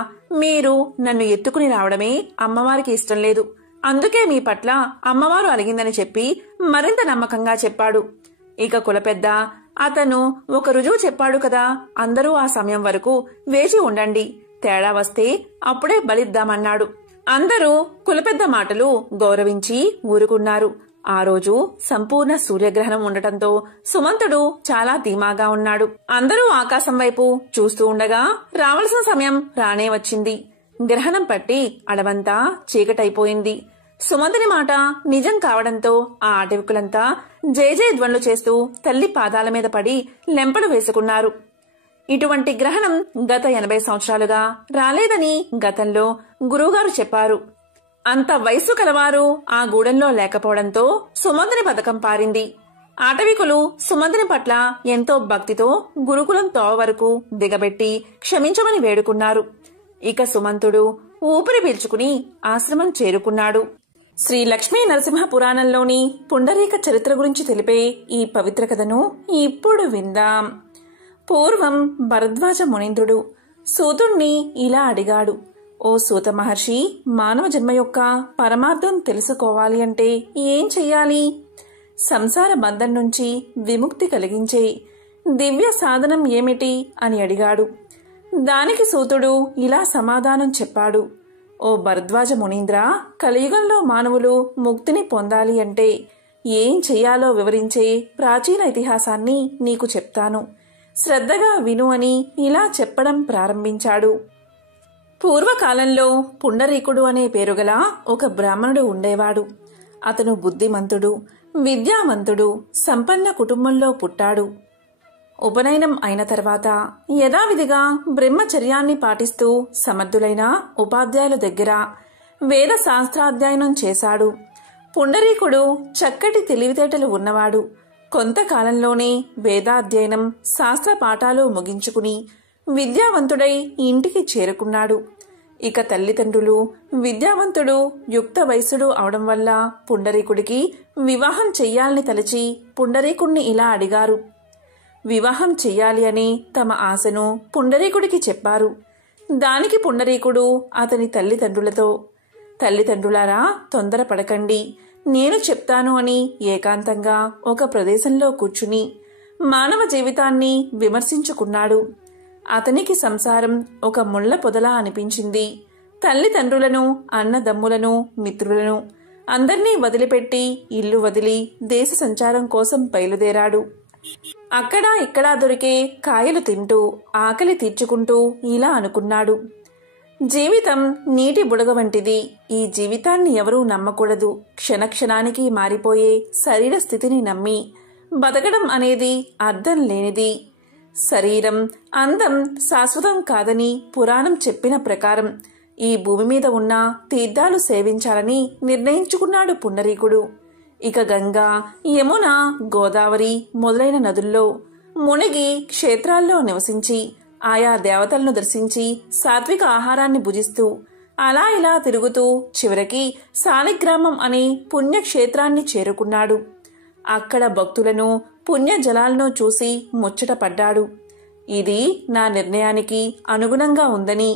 మీరు నన్ను ఎత్తుకుని రావడమే అమ్మవారికి ఇష్టం లేదు, అందుకే మీ పట్ల అమ్మవారు అలిగిందని చెప్పి మరింత నమ్మకంగా చెప్పాడు. ఇక కులపెద్ద, అతను ఒక రుజువు చెప్పాడు కదా, అందరూ ఆ సమయం వరకు వేచి ఉండండి, తేడా వస్తే అప్పుడే బలిద్దామన్నాడు. అందరూ కులపెద్ద మాటలు గౌరవించి ఊరుకున్నారు. ఆ రోజు సంపూర్ణ సూర్యగ్రహణం ఉండటంతో సుమంతుడు చాలా ధీమాగా ఉన్నాడు. అందరూ ఆకాశం వైపు చూస్తూ ఉండగా రావలసిన సమయం రానే వచ్చింది. గ్రహణం పట్టి అడవంతా చీకటైపోయింది. సుమంతుని మాట నిజం కావడంతో ఆ ఆటవికులంతా జయజయధ్వనులు చేస్తూ తల్లి పాదాల మీద పడి లెంపలు వేసుకున్నారు. ఇటువంటి గ్రహణం గత 80 సంవత్సరాలుగా రాలేదని గతంలో గురువుగారు చెప్పారు. అంత వయస్సు కలవారు ఆ గూడెంలో లేకపోవడంతో సుమంతుని పథకం పారింది. ఆటవికులు సుమంతుని పట్ల ఎంతో భక్తితో గురుకులం తోవ వరకు దిగబెట్టి క్షమించమని వేడుకున్నారు. ఇక సుమంతుడు ఊపిరి పీల్చుకుని ఆశ్రమం చేరుకున్నాడు. శ్రీ లక్ష్మీ నరసింహ పురాణంలోని పుండరీక చరిత్ర గురించి తెలిపే ఈ పవిత్ర కథను ఇప్పుడు విందాం. పూర్వం భరద్వాజ మునీంద్రుడు సూతుణ్ణి ఇలా అడిగాడు. ఓ సూత మహర్షి, మానవ జన్మ యొక్క పరమార్థం తెలుసుకోవాలి అంటే ఏం చెయ్యాలి? సంసార బంధం నుంచి విముక్తి కలిగించే దివ్య సాధనం ఏమిటి అని అడిగాడు. దానికి సూతుడు ఇలా సమాధానం చెప్పాడు. ఓ భరద్వాజ మునీంద్ర, కలియుగంలో మానవులు ముక్తిని పొందాలి అంటే ఏం చెయ్యాలో వివరించే ప్రాచీన ఇతిహాసాన్ని నీకు చెప్తాను. శ్రద్ధగా విను అని ఇలా చెప్పడం ప్రారంభించాడు. పూర్వకాలంలో పుండరీకుడు అనే పేరుగల ఒక బ్రాహ్మణుడు ఉండేవాడు. అతను బుద్ధిమంతుడు, విద్యావంతుడు, సంపన్న కుటుంబంలో పుట్టాడు. ఉపనయనం అయిన తర్వాత యథావిధిగా బ్రహ్మచర్యాన్ని పాటిస్తూ సమర్థులైన ఉపాధ్యాయుల దగ్గర వేద శాస్త్రాధ్యయనం చేశాడు. పుండరీకుడు చక్కటి తెలివితేటలు ఉన్నవాడు. కొంతకాలంలోనే వేదాధ్యయనం, శాస్త్ర పాఠాలు ముగించుకుని విద్యావంతుడై ఇంటికి చేరుకున్నాడు. ఇక తల్లిదండ్రులు విద్యావంతుడు, యుక్త వయసుడు అవడం వల్ల పుండరీకుడికి వివాహం చెయ్యాలని తలచి పుండరీకుణ్ణి ఇలా అడిగారు. వివాహం చెయ్యాలి అని తమ ఆశను పుండరీకుడికి చెప్పారు. దానికి పుండరీకుడు అతని తల్లిదండ్రులారా, తొందరపడకండి, నేను చెప్తాను అని ఏకాంతంగా ఒక ప్రదేశంలో కూర్చుని మానవ జీవితాన్ని విమర్శించుకున్నాడు. అతనికి సంసారం ఒక ముళ్ల పొదలా అనిపించింది. తల్లిదండ్రులను, అన్నదమ్ములను, మిత్రులను అందర్నీ వదిలిపెట్టి ఇల్లు వదిలి దేశ సంచారం కోసం బయలుదేరాడు. అక్కడా ఇక్కడా దొరికే కాయలు తింటూ ఆకలి తీర్చుకుంటూ ఇలా అనుకున్నాడు. జీవితం నీటి బుడగ వంటిది. ఈ జీవితాన్ని ఎవరూ నమ్మకూడదు. క్షణక్షణానికి మారిపోయే శరీర స్థితిని నమ్మి బతకడం అనేది అర్థం లేనిది. శరీరం, అందం శాశ్వతం కాదని పురాణం చెప్పిన ప్రకారం ఈ భూమి మీద ఉన్న తీర్థాలు సేవించాలని నిర్ణయించుకున్నాడు పుండరీకుడు. ఇక గంగా, యమున, గోదావరి మొదలైన నదుల్లో మునిగి క్షేత్రాల్లో నివసించి ఆయా దేవతలను దర్శించి సాత్విక ఆహారాన్ని భుజిస్తూ అలా ఇలా తిరుగుతూ చివరికి శాలిగ్రామం అనే పుణ్యక్షేత్రాన్ని చేరుకున్నాడు. అక్కడ భక్తులను, పుణ్య జలాలను చూసి ముచ్చటపడ్డాడు. ఇది నా నిర్ణయానికి అనుగుణంగా ఉందని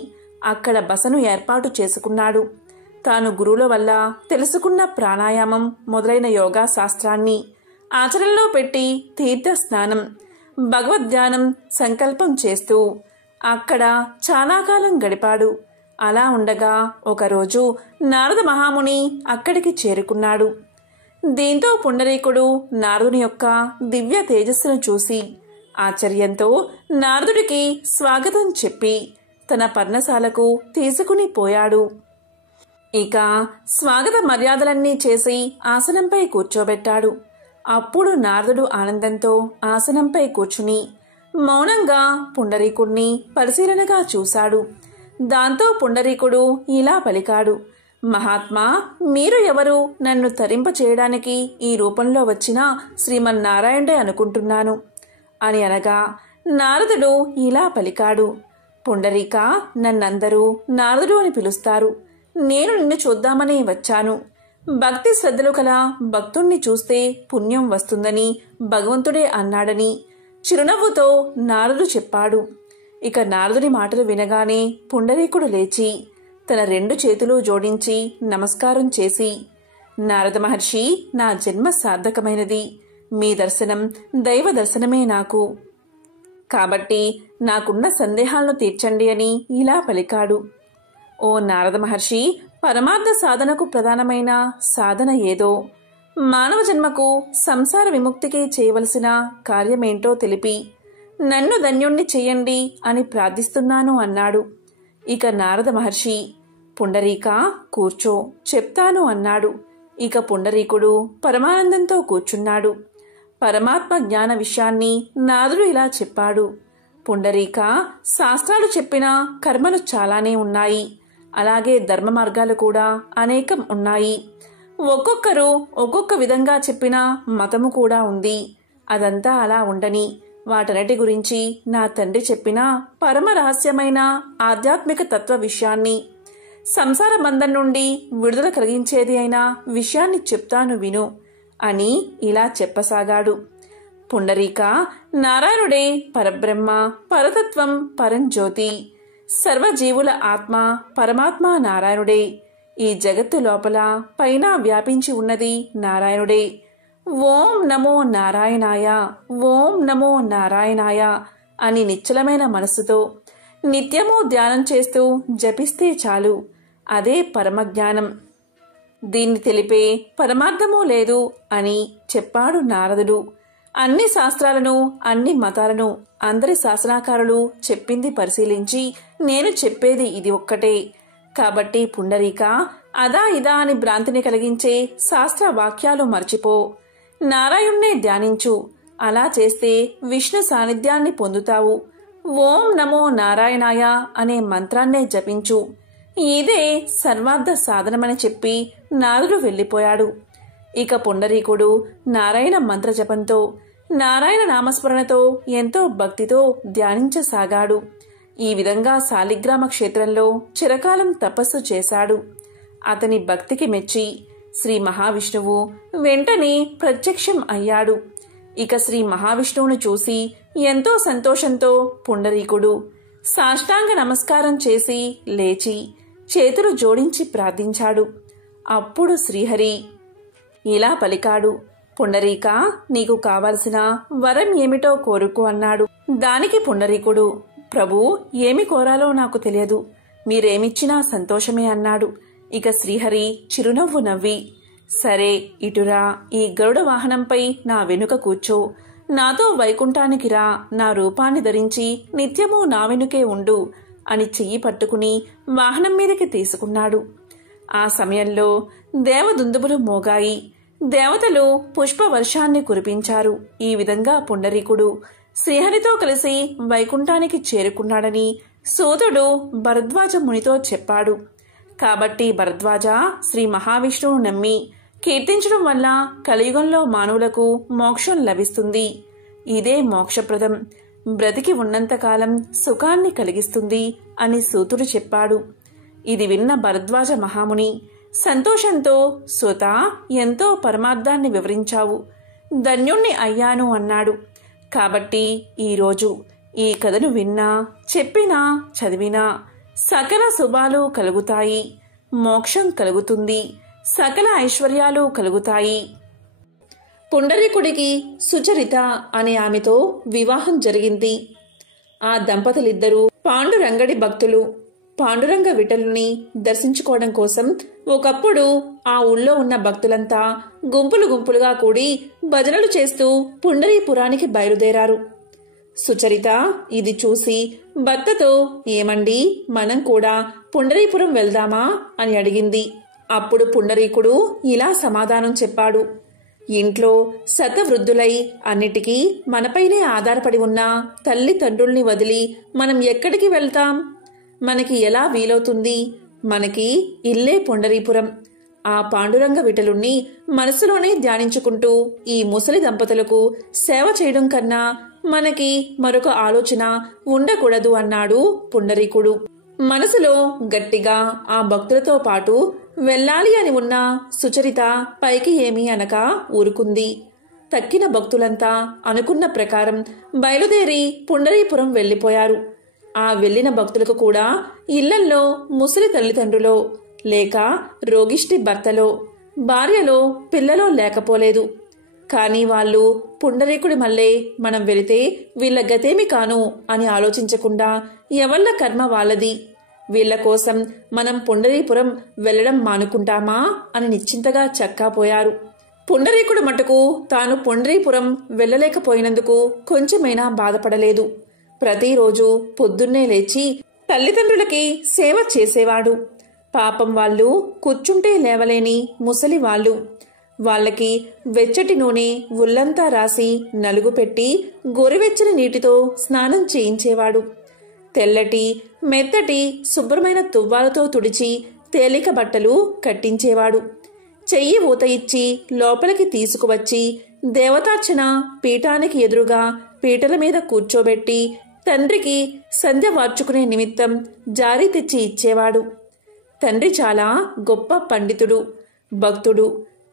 అక్కడ బసను ఏర్పాటు చేసుకున్నాడు. తాను గురువుల వల్ల తెలుసుకున్న ప్రాణాయామం మొదలైన యోగా శాస్త్రాన్ని ఆచరణలో పెట్టి తీర్థ స్నానం, భగవద్ధ్యానం సంకల్పం చేస్తూ అక్కడ చాలా కాలం గడిపాడు. అలా ఉండగా ఒకరోజు నారద మహాముని అక్కడికి చేరుకున్నాడు. దీంతో పుండరీకుడు నారదుని యొక్క దివ్య తేజస్సును చూసి ఆశ్చర్యంతో నారదుడికి స్వాగతం చెప్పి తన పర్ణశాలకు తీసుకుని పోయాడు. ఇక స్వాగత మర్యాదలన్నీ చేసి ఆసనంపై కూర్చోబెట్టాడు. అప్పుడు నారదుడు ఆనందంతో ఆసనంపై కూర్చుని మౌనంగా పుండరీకుణ్ణి పరిశీలనగా చూశాడు. దాంతో పుండరీకుడు ఇలా పలికాడు. మహాత్మా, మీరు ఎవరు? నన్ను తరింప చేయడానికి ఈ రూపంలో వచ్చిన శ్రీమన్నారాయణుడే అనుకుంటున్నాను అని అనగా నారదుడు ఇలా పలికాడు. పుండరీక, నన్నందరూ నారదుడు అని పిలుస్తారు. నేను నిన్ను చూద్దామని వచ్చాను. భక్తి శ్రద్ధలు కల భక్తుణ్ణి చూస్తే పుణ్యం వస్తుందని భగవంతుడే అన్నాడని చిరునవ్వుతో నారదుడు చెప్పాడు. ఇక నారదుడి మాటలు వినగానే పుండరీకుడు లేచి తన 2 చేతులు జోడించి నమస్కారం చేసి, నారద మహర్షి, నా జన్మ సార్థకమైనది. మీ దర్శనం దైవ దర్శనమే నాకు. కాబట్టి నాకున్న సందేహాలను తీర్చండి అని ఇలా పలికాడు. ఓ నారద మహర్షి, పరమార్థ సాధనకు ప్రధానమైన సాధన ఏదో, మానవ జన్మకు సంసార విముక్తికి చేయవలసిన కార్యమేంటో తెలిపి నన్ను ధన్యుణ్ణి చెయ్యండి అని ప్రార్థిస్తున్నాను అన్నాడు. ఇక నారద మహర్షి, పుండరీక కూర్చో, చెప్తాను అన్నాడు. ఇక పుండరీకుడు పరమానందంతో కూర్చున్నాడు. పరమాత్మ జ్ఞాన విషయాన్ని నారదుడు ఇలా చెప్పాడు. పుండరీక, శాస్త్రాలు చెప్పిన కర్మలు చాలానే ఉన్నాయి. అలాగే ధర్మ మార్గాలు కూడా అనేకం ఉన్నాయి. ఒక్కొక్కరు ఒక్కొక్క విధంగా చెప్పిన మతము కూడా ఉంది. అదంతా అలా ఉండని వాటన్నిటి గురించి నా తండ్రి చెప్పిన పరమ రహస్యమైన ఆధ్యాత్మిక తత్వ విషయాన్ని, సంసార బంధం నుండి విడుదల కలిగించేది అయిన విషయాన్ని చెప్తాను విను అని ఇలా చెప్పసాగాడు. పుండరీక, నారాయణుడే పరబ్రహ్మ, పరతత్వం, పరంజ్యోతి, సర్వజీవుల ఆత్మ పరమాత్మ నారాయణుడే. ఈ జగత్తు లోపల పైన వ్యాపించి ఉన్నది నారాయణుడే. ఓం నమో నారాయణాయ, ఓం నమో నారాయణాయ అని నిశ్చలమైన మనస్సుతో నిత్యము ధ్యానం చేస్తూ జపిస్తే చాలు. అదే పరమజ్ఞానం. దీన్ని తెలిపే పరమార్థమూ లేదు అని చెప్పాడు నారదుడు. అన్ని శాస్త్రాలను, అన్ని మతాలను, అందరి శాసనాకారులు చెప్పింది పరిశీలించి నేను చెప్పేది ఇది ఒక్కటే. కాబట్టి పుండరీక, అదా ఇదా అని భ్రాంతిని కలిగించే శాస్త్ర వాక్యాలు మర్చిపో. నారాయణ్ణే ధ్యానించు. అలా చేస్తే విష్ణు సాన్నిధ్యాన్ని పొందుతావు. ఓం నమో నారాయణాయ అనే మంత్రాన్నే జపించు. ఇదే సర్వార్థ సాధనమని చెప్పి నారదుడు వెళ్ళిపోయాడు. ఇక పుండరీకుడు నారాయణ మంత్ర జపంతో, నారాయణ నామస్మరణతో ఎంతో భక్తితో ధ్యానించసాగాడు. ఈ విధంగా శాలిగ్రామ క్షేత్రంలో చిరకాలం తపస్సు చేశాడు. అతని భక్తికి మెచ్చి శ్రీ మహావిష్ణువు వెంటనే ప్రత్యక్షం అయ్యాడు. ఇక శ్రీ మహావిష్ణువును చూసి ఎంతో సంతోషంతో పుండరీకుడు సాష్టాంగ నమస్కారం చేసి లేచి చేతులు జోడించి ప్రార్థించాడు. అప్పుడు శ్రీహరి ఇలా పలికాడు, పుండరీక, నీకు కావలసిన వరం ఏమిటో కోరుకో అన్నాడు. దానికి పుండరీకుడు, ప్రభూ, ఏమి కోరాలో నాకు తెలియదు, మీరేమిచ్చినా సంతోషమే అన్నాడు. ఇక శ్రీహరి చిరునవ్వు నవ్వి, సరే ఇటురా, ఈ గరుడ వాహనంపై నా వెనుక కూర్చో, నాతో వైకుంఠానికి రా, నా రూపాన్ని ధరించి నిత్యము నా వెనుకే ఉండు అని చెయ్యి పట్టుకుని వాహనం మీదకి తీసుకున్నాడు. ఆ సమయంలో దేవదుందుబులు మోగాయి. దేవతలు పుష్పవర్షాన్ని కురిపించారు. ఈ విధంగా పుండరీకుడు శ్రీహరితో కలిసి వైకుంఠానికి చేరుకున్నాడని సూతుడు భరద్వాజ మునితో చెప్పాడు. కాబట్టి భరద్వాజ శ్రీ మహావిష్ణువును నమ్మి కీర్తించడం వల్ల కలియుగంలో మానవులకు మోక్షం లభిస్తుంది. ఇదే మోక్షప్రదం, బ్రతికి ఉన్నంతకాలం సుఖాన్ని కలిగిస్తుంది అని సూతుడు చెప్పాడు. ఇది విన్న భరద్వాజ మహాముని సంతోషంతో, సూత, ఎంతో పరమార్థాన్ని వివరించావు, ధన్యుణ్ణి అయ్యాను అన్నాడు. కాబట్టి ఈరోజు ఈ కథను విన్నా, చెప్పినా, చదివినా సకల శుభాలు కలుగుతాయి, మోక్షం కలుగుతుంది, సకల ఐశ్వర్యాలు కలుగుతాయి. పుండరీకుడికి సుచరిత అనే ఆమెతో వివాహం జరిగింది. ఆ దంపతులిద్దరూ పాండురంగడి భక్తులు. పాండురంగ విఠలుని దర్శించుకోవడం కోసం ఒకప్పుడు ఆ ఊళ్ళో ఉన్న భక్తులంతా గుంపులు గుంపులుగా కూడి భజనలు చేస్తూ పుండరీపురానికి బయలుదేరారు. సుచరిత ఇది చూసి భర్తతో, ఏమండి, మనం కూడా పుండరీపురం వెళ్దామా అని అడిగింది. అప్పుడు పుండరీకుడు ఇలా సమాధానం చెప్పాడు, ఇంట్లో శతవృద్ధులై అన్నిటికీ మనపైనే ఆధారపడి ఉన్న తల్లి తండ్రుల్ని వదిలి మనం ఎక్కడికి వెళ్తాం? మనకి ఎలా వీలవుతుంది? మనకి ఇల్లే పుండరీపురం. ఆ పాండురంగ విఠలుణ్ణి మనసులోనే ధ్యానించుకుంటూ ఈ ముసలి దంపతులకు సేవ చేయడం కన్నా మనకి మరొక ఆలోచన ఉండకూడదు అన్నాడు పుండరీకుడు. మనసులో గట్టిగా ఆ భక్తులతో పాటు వెళ్ళాలి అని ఉన్న సుచరిత పైకి ఏమీ అనక ఊరుకుంది. తక్కిన భక్తులంతా అనుకున్న ప్రకారం బయలుదేరి పుండరీపురం వెళ్లిపోయారు. ఆ వెళ్లిన భక్తులకు కూడా ఇళ్లల్లో ముసలి తల్లిదండ్రులో లేక రోగిష్టి భర్తలో, భార్యలో, పిల్లలో లేకపోలేదు. కాని వాళ్ళు పుండరీకుడి మళ్ళే మనం వెళితే వీళ్ల గతేమి కాను అని ఆలోచించకుండా ఎవళ్ళ కర్మ వాళ్ళది, వీళ్ల కోసం మనం పుండరీపురం వెళ్లడం మానుకుంటామా అని నిశ్చింతగా చక్కాపోయారు. పుండరీకుడు మటుకు తాను పుండరీపురం వెళ్లలేకపోయినందుకు కొంచెమైనా బాధపడలేదు. ప్రతిరోజు పొద్దున్నే లేచి తల్లిదండ్రులకి సేవ చేసేవాడు. పాపం వాళ్ళు కూర్చుంటే లేవలేని ముసలి వాళ్ళు. వాళ్ళకి వెచ్చటి నూనె ఒళ్లంతా రాసి నలుగు పెట్టి గోరువెచ్చని నీటితో స్నానం చేయించేవాడు. తెల్లటి, మెత్తటి, శుభ్రమైన తువ్వాలతో తుడిచి తేలిక బట్టలు కట్టించేవాడు. చెయ్యి ఊత ఇచ్చి లోపలికి తీసుకువచ్చి దేవతార్చన పీఠానికి ఎదురుగా పీటల మీద కూర్చోబెట్టి తండ్రికి సంధ్య వార్చుకునే నిమిత్తం జారీ తెచ్చి ఇచ్చేవాడు. తండ్రి చాలా గొప్ప పండితుడు, భక్తుడు,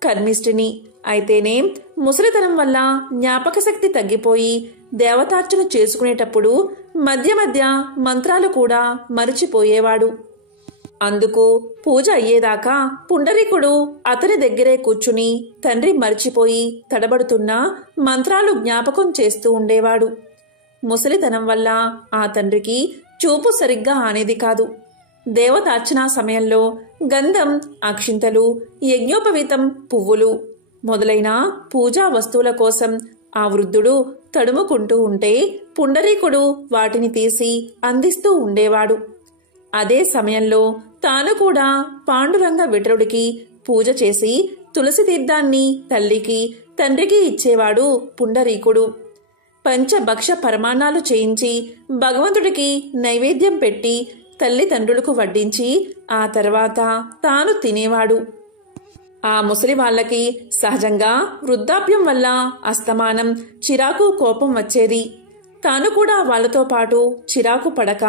కర్మిష్ఠిని అయితేనే ముసలితనం వల్ల జ్ఞాపక శక్తి తగ్గిపోయి దేవతార్చన చేసుకునేటప్పుడు మధ్య మధ్య మంత్రాలు కూడా మరిచిపోయేవాడు. అందుకు పూజ అయ్యేదాకా పుండరీకుడు అతని దగ్గరే కూర్చుని తండ్రి మరిచిపోయి తడబడుతున్న మంత్రాలు జ్ఞాపకం చేస్తూ ఉండేవాడు. ముసలితనం వల్ల ఆ తండ్రికి చూపు సరిగ్గా ఆనేది కాదు. దేవతార్చనా సమయంలో గంధం, అక్షింతలు, యజ్ఞోపవీతం, పువ్వులు మొదలైన పూజా వస్తువుల కోసం ఆ వృద్ధుడు తడుముకుంటూ ఉంటే పుండరీకుడు వాటిని తీసి అందిస్తూ ఉండేవాడు. అదే సమయంలో తాను కూడా పాండురంగ విఠలుడికి పూజ చేసి తులసి తీర్థాన్ని తల్లికి తండ్రికి ఇచ్చేవాడు పుండరీకుడు. పంచభక్ష పరమాన్నాలు చేయించి భగవంతుడికి నైవేద్యం పెట్టి తల్లిదండ్రులకు వడ్డించి ఆ తర్వాత తాను తినేవాడు. ఆ ముసలి వాళ్లకి సహజంగా వృద్ధాప్యం వల్ల అస్తమానం చిరాకు కోపం వచ్చేది. తాను కూడా వాళ్లతో పాటు చిరాకు పడక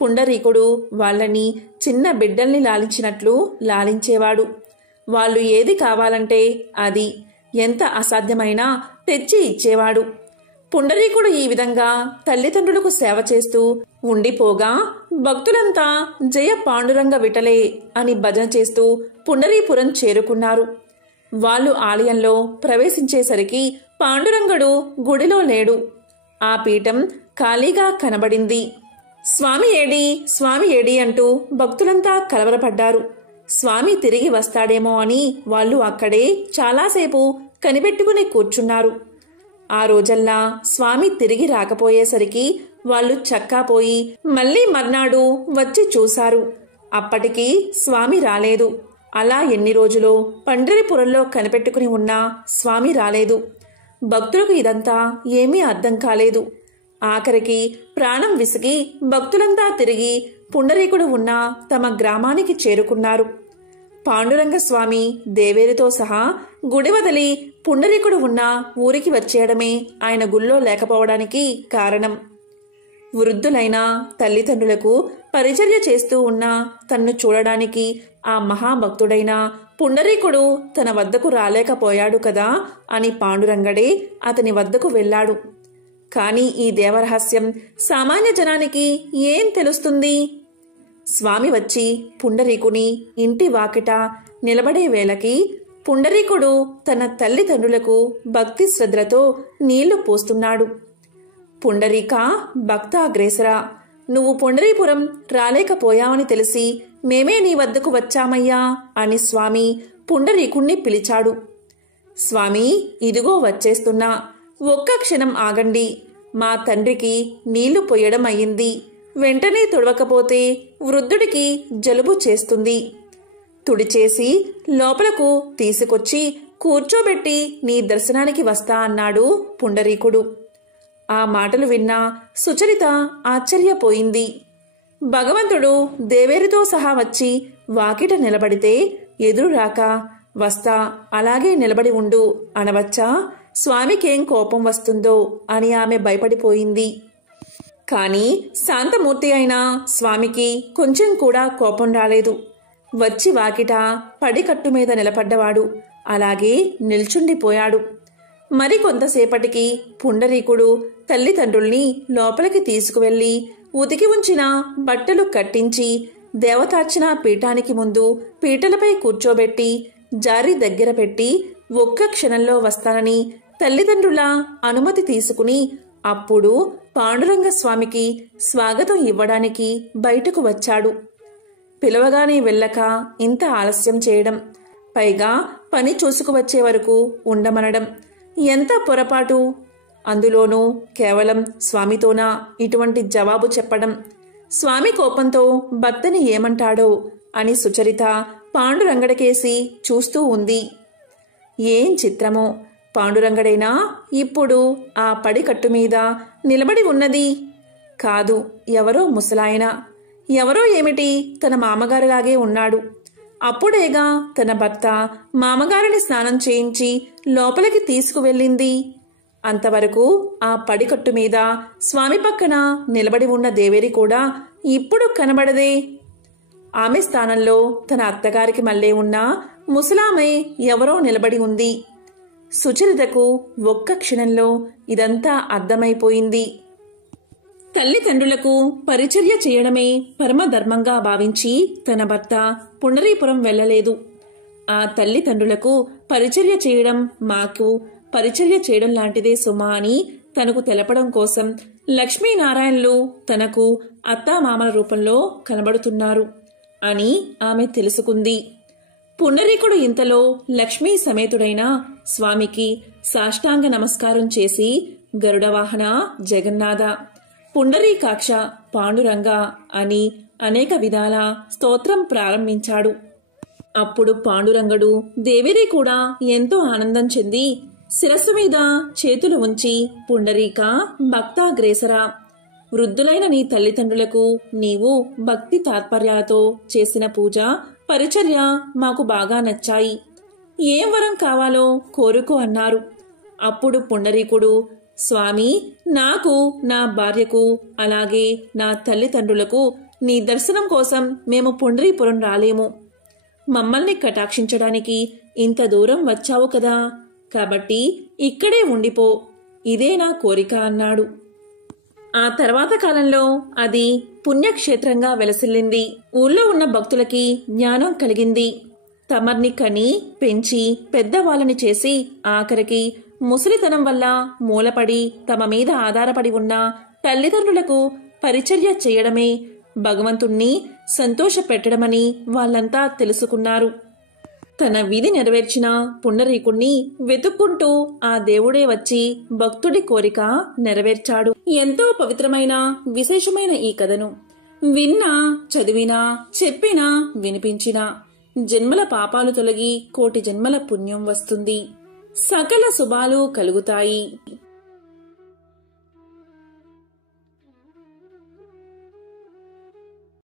పుండరీకుడు వాళ్ళని చిన్న బిడ్డల్ని లాలించినట్లు లాలించేవాడు. వాళ్ళు ఏది కావాలంటే అది ఎంత అసాధ్యమైనా తెచ్చి ఇచ్చేవాడు. పుండరీకుడు ఈ విధంగా తల్లిదండ్రులకు సేవ చేస్తూ ఉండిపోగా భక్తులంతా జయ పాండురంగ విఠలే అని భజన చేస్తూ పుండరీపురం చేరుకున్నారు. వాళ్ళు ఆలయంలో ప్రవేశించేసరికి పాండురంగడు గుడిలో లేడు. ఆ పీఠం ఖాళీగా కనబడింది. స్వామి ఏడి, స్వామి ఏడి అంటూ భక్తులంతా కలవరపడ్డారు. స్వామి తిరిగి వస్తాడేమో అని వాళ్ళు అక్కడే చాలాసేపు కనిపెట్టుకుని కూర్చున్నారు. ఆ రోజల్లా స్వామి తిరిగి రాకపోయేసరికి వాళ్ళు చక్కాపోయి మళ్లీ మర్నాడు వచ్చి చూశారు. అప్పటికి స్వామి రాలేదు. అలా ఎన్ని రోజులో పండరిపురంలో కనిపెట్టుకుని ఉన్నా స్వామి రాలేదు. భక్తులకు ఇదంతా ఏమీ అర్థం కాలేదు. ఆఖరికి ప్రాణం విసిగి భక్తులంతా తిరిగి పుండరీకుడు ఉన్న తమ గ్రామానికి చేరుకున్నారు. పాండురంగ స్వామి దేవేరితో సహా గుడి వదిలి పుండరీకుడు ఉన్న ఊరికి వచ్చేయడమే ఆయన గుళ్ళో లేకపోవడానికి కారణం. వృద్ధులైన తల్లిదండ్రులకు పరిచర్య చేస్తూ ఉన్న తన్ను చూడడానికి ఆ మహాభక్తుడైన పుండరీకుడు తన వద్దకు రాలేకపోయాడు కదా అని పాండురంగడే అతని వద్దకు వెళ్ళాడు. కాని ఈ దేవరహస్యం సామాన్య జనానికి ఏం తెలుస్తుంది? స్వామి వచ్చి పుండరీకుని ఇంటి వాకిట నిలబడే వేళకి పుండరీకుడు తన తల్లిదండ్రులకు భక్తి శ్రద్ధలతో నీళ్లు పోస్తున్నాడు. పుండరీక భక్తాగ్రేసరా, నువ్వు పుండరీపురం రాలేకపోయావని తెలిసి మేమే నీ వద్దకు వచ్చామయ్యా అని స్వామి పుండరీకుణ్ణి పిలిచాడు. స్వామి, ఇదిగో వచ్చేస్తున్నా, ఒక్క క్షణం ఆగండి. మా తండ్రికి నీళ్లు పొయ్యడం అయింది. వెంటనే తుడవకపోతే వృద్ధుడికి జలుబు చేస్తుంది. తుడిచేసి లోపలకు తీసుకొచ్చి కూర్చోబెట్టి నీ దర్శనానికి వస్తా అన్నాడు పుండరీకుడు. ఆ మాటలు విన్నా సుచరిత ఆశ్చర్యపోయింది. భగవంతుడు దేవేరితో సహా వచ్చి వాకిట నిలబడితే ఎదురు రాక వస్తా, అలాగే నిలబడి ఉండు అనవచ్చా? స్వామికేం కోపం వస్తుందో అని ఆమె భయపడిపోయింది. కాని శాంతమూర్తి అయిన స్వామికి కొంచెం కూడా కోపం రాలేదు. వచ్చి వాకిట పడికట్టు మీద నిలబడ్డవాడు అలాగే నిల్చుండిపోయాడు. మరి కొంతసేపటికి పుండరీకుడు తల్లిదండ్రుల్ని లోపలికి తీసుకువెళ్లి ఉతికి ఉంచిన బట్టలు కట్టించి దేవతార్చన పీఠానికి ముందు పీటలపై కూర్చోబెట్టి జారి దగ్గర పెట్టి ఒక్క క్షణంలో వస్తానని తల్లిదండ్రుల అనుమతి తీసుకుని అప్పుడు పాండురంగ స్వామికి స్వాగతం ఇవ్వడానికి బయటకు వచ్చాడు. పిలవగానే వెళ్ళక ఇంత ఆలస్యం చేయడం, పైగా పని చూసుకువచ్చే వరకు ఉండమనడం ఎంత పొరపాటు! అందులోనూ కేవలం స్వామితోనా ఇటువంటి జవాబు చెప్పడం? స్వామి కోపంతో భర్తని ఏమంటాడో అని సుచరిత పాండురంగడికేసి చూస్తూ ఉంది. ఏం చిత్రమో! పాండురంగడైనా ఇప్పుడు ఆ పడికట్టు మీద నిలబడి ఉన్నది కాదు, ఎవరో ముసలాయన. ఎవరో ఏమిటి, తన మామగారిలాగే ఉన్నాడు. అప్పుడేగా తన భర్త మామగారిని స్నానం చేయించి లోపలికి తీసుకువెళ్ళింది. అంతవరకు ఆ పడికట్టు మీద స్వామి పక్కన నిలబడి ఉన్న దేవేరి కూడా ఇప్పుడు కనబడదే. ఆమె స్థానంలో తన అత్తగారికి మళ్ళీ ఉన్న ముసలామె ఎవరో నిలబడి ఉంది. సుచరితకు ఒక్క క్షణంలో ఇదంతా అర్థమైపోయింది. తల్లిదండ్రులకు పరిచర్య చేయడమే పరమధర్మంగా భావించి తన భర్త పుండరీపురం వెళ్లలేదు. ఆ తల్లిదండ్రులకు పరిచర్య చేయడం మాకు పరిచర్య చేయడం లాంటిదే సుమా అని తనకు తెలపడం కోసం లక్ష్మీనారాయణలు తనకు అత్తామామల రూపంలో కనబడుతున్నారు అని ఆమె తెలుసుకుంది. పుండరీకుడు ఇంతలో లక్ష్మీ సమేతుడైన స్వామికి సాష్టాంగ నమస్కారం చేసి గరుడవాహన జగన్నాథ, పుండరీకాక్ష, పాండురంగ అని అనేక విధాల స్తోత్రం ప్రారంభించాడు. అప్పుడు పాండురంగడు దేవిని కూడా ఎంతో ఆనందం చెంది శిరస్సు మీద చేతులు ఉంచి, పుండరీక భక్తాగ్రేసర, వృద్ధులైన నీ తల్లిదండ్రులకు నీవు భక్తి తాత్పర్యాలతో చేసిన పూజ పరిచర్య మాకు బాగా నచ్చాయి. ఏం వరం కావాలో కోరుకో అన్నారు. అప్పుడు పుండరీకుడు, స్వామి, నాకు, నా భార్యకు, అలాగే నా తల్లిదండ్రులకు నీ దర్శనం కోసం మేము పుండరీపురం రాలేము. మమ్మల్ని కటాక్షించడానికి ఇంత దూరం వచ్చావు కదా, కాబట్టి ఇక్కడే ఉండిపో, ఇదే నా కోరిక అన్నాడు. ఆ తర్వాత కాలంలో అది పుణ్యక్షేత్రంగా వెలసిల్లింది. ఊళ్ళో ఉన్న భక్తులకి జ్ఞానం కలిగింది. తమర్ని కని పెంచి పెద్దవాళ్ళని చేసి ఆఖరికి ముసలితనం వల్ల మూలపడి తమ మీద ఆధారపడి ఉన్న తల్లిదండ్రులకు పరిచర్య చేయడమే భగవంతుణ్ణి సంతోషపెట్టడమని వాళ్ళంతా తెలుసుకున్నారు. తన విధి నెరవేర్చిన పుండరీకుణ్ణి వెతుక్కుంటూ ఆ దేవుడే వచ్చి భక్తుడి కోరిక నెరవేర్చాడు. ఎంతో పవిత్రమైన విశేషమైన ఈ కథను విన్నా, చదివినా, చెప్పినా, వినిపించినా జన్మల పాపాలు తొలగి కోటి జన్మల పుణ్యం వస్తుంది. సకల శుభాలు కలుగుతాయి.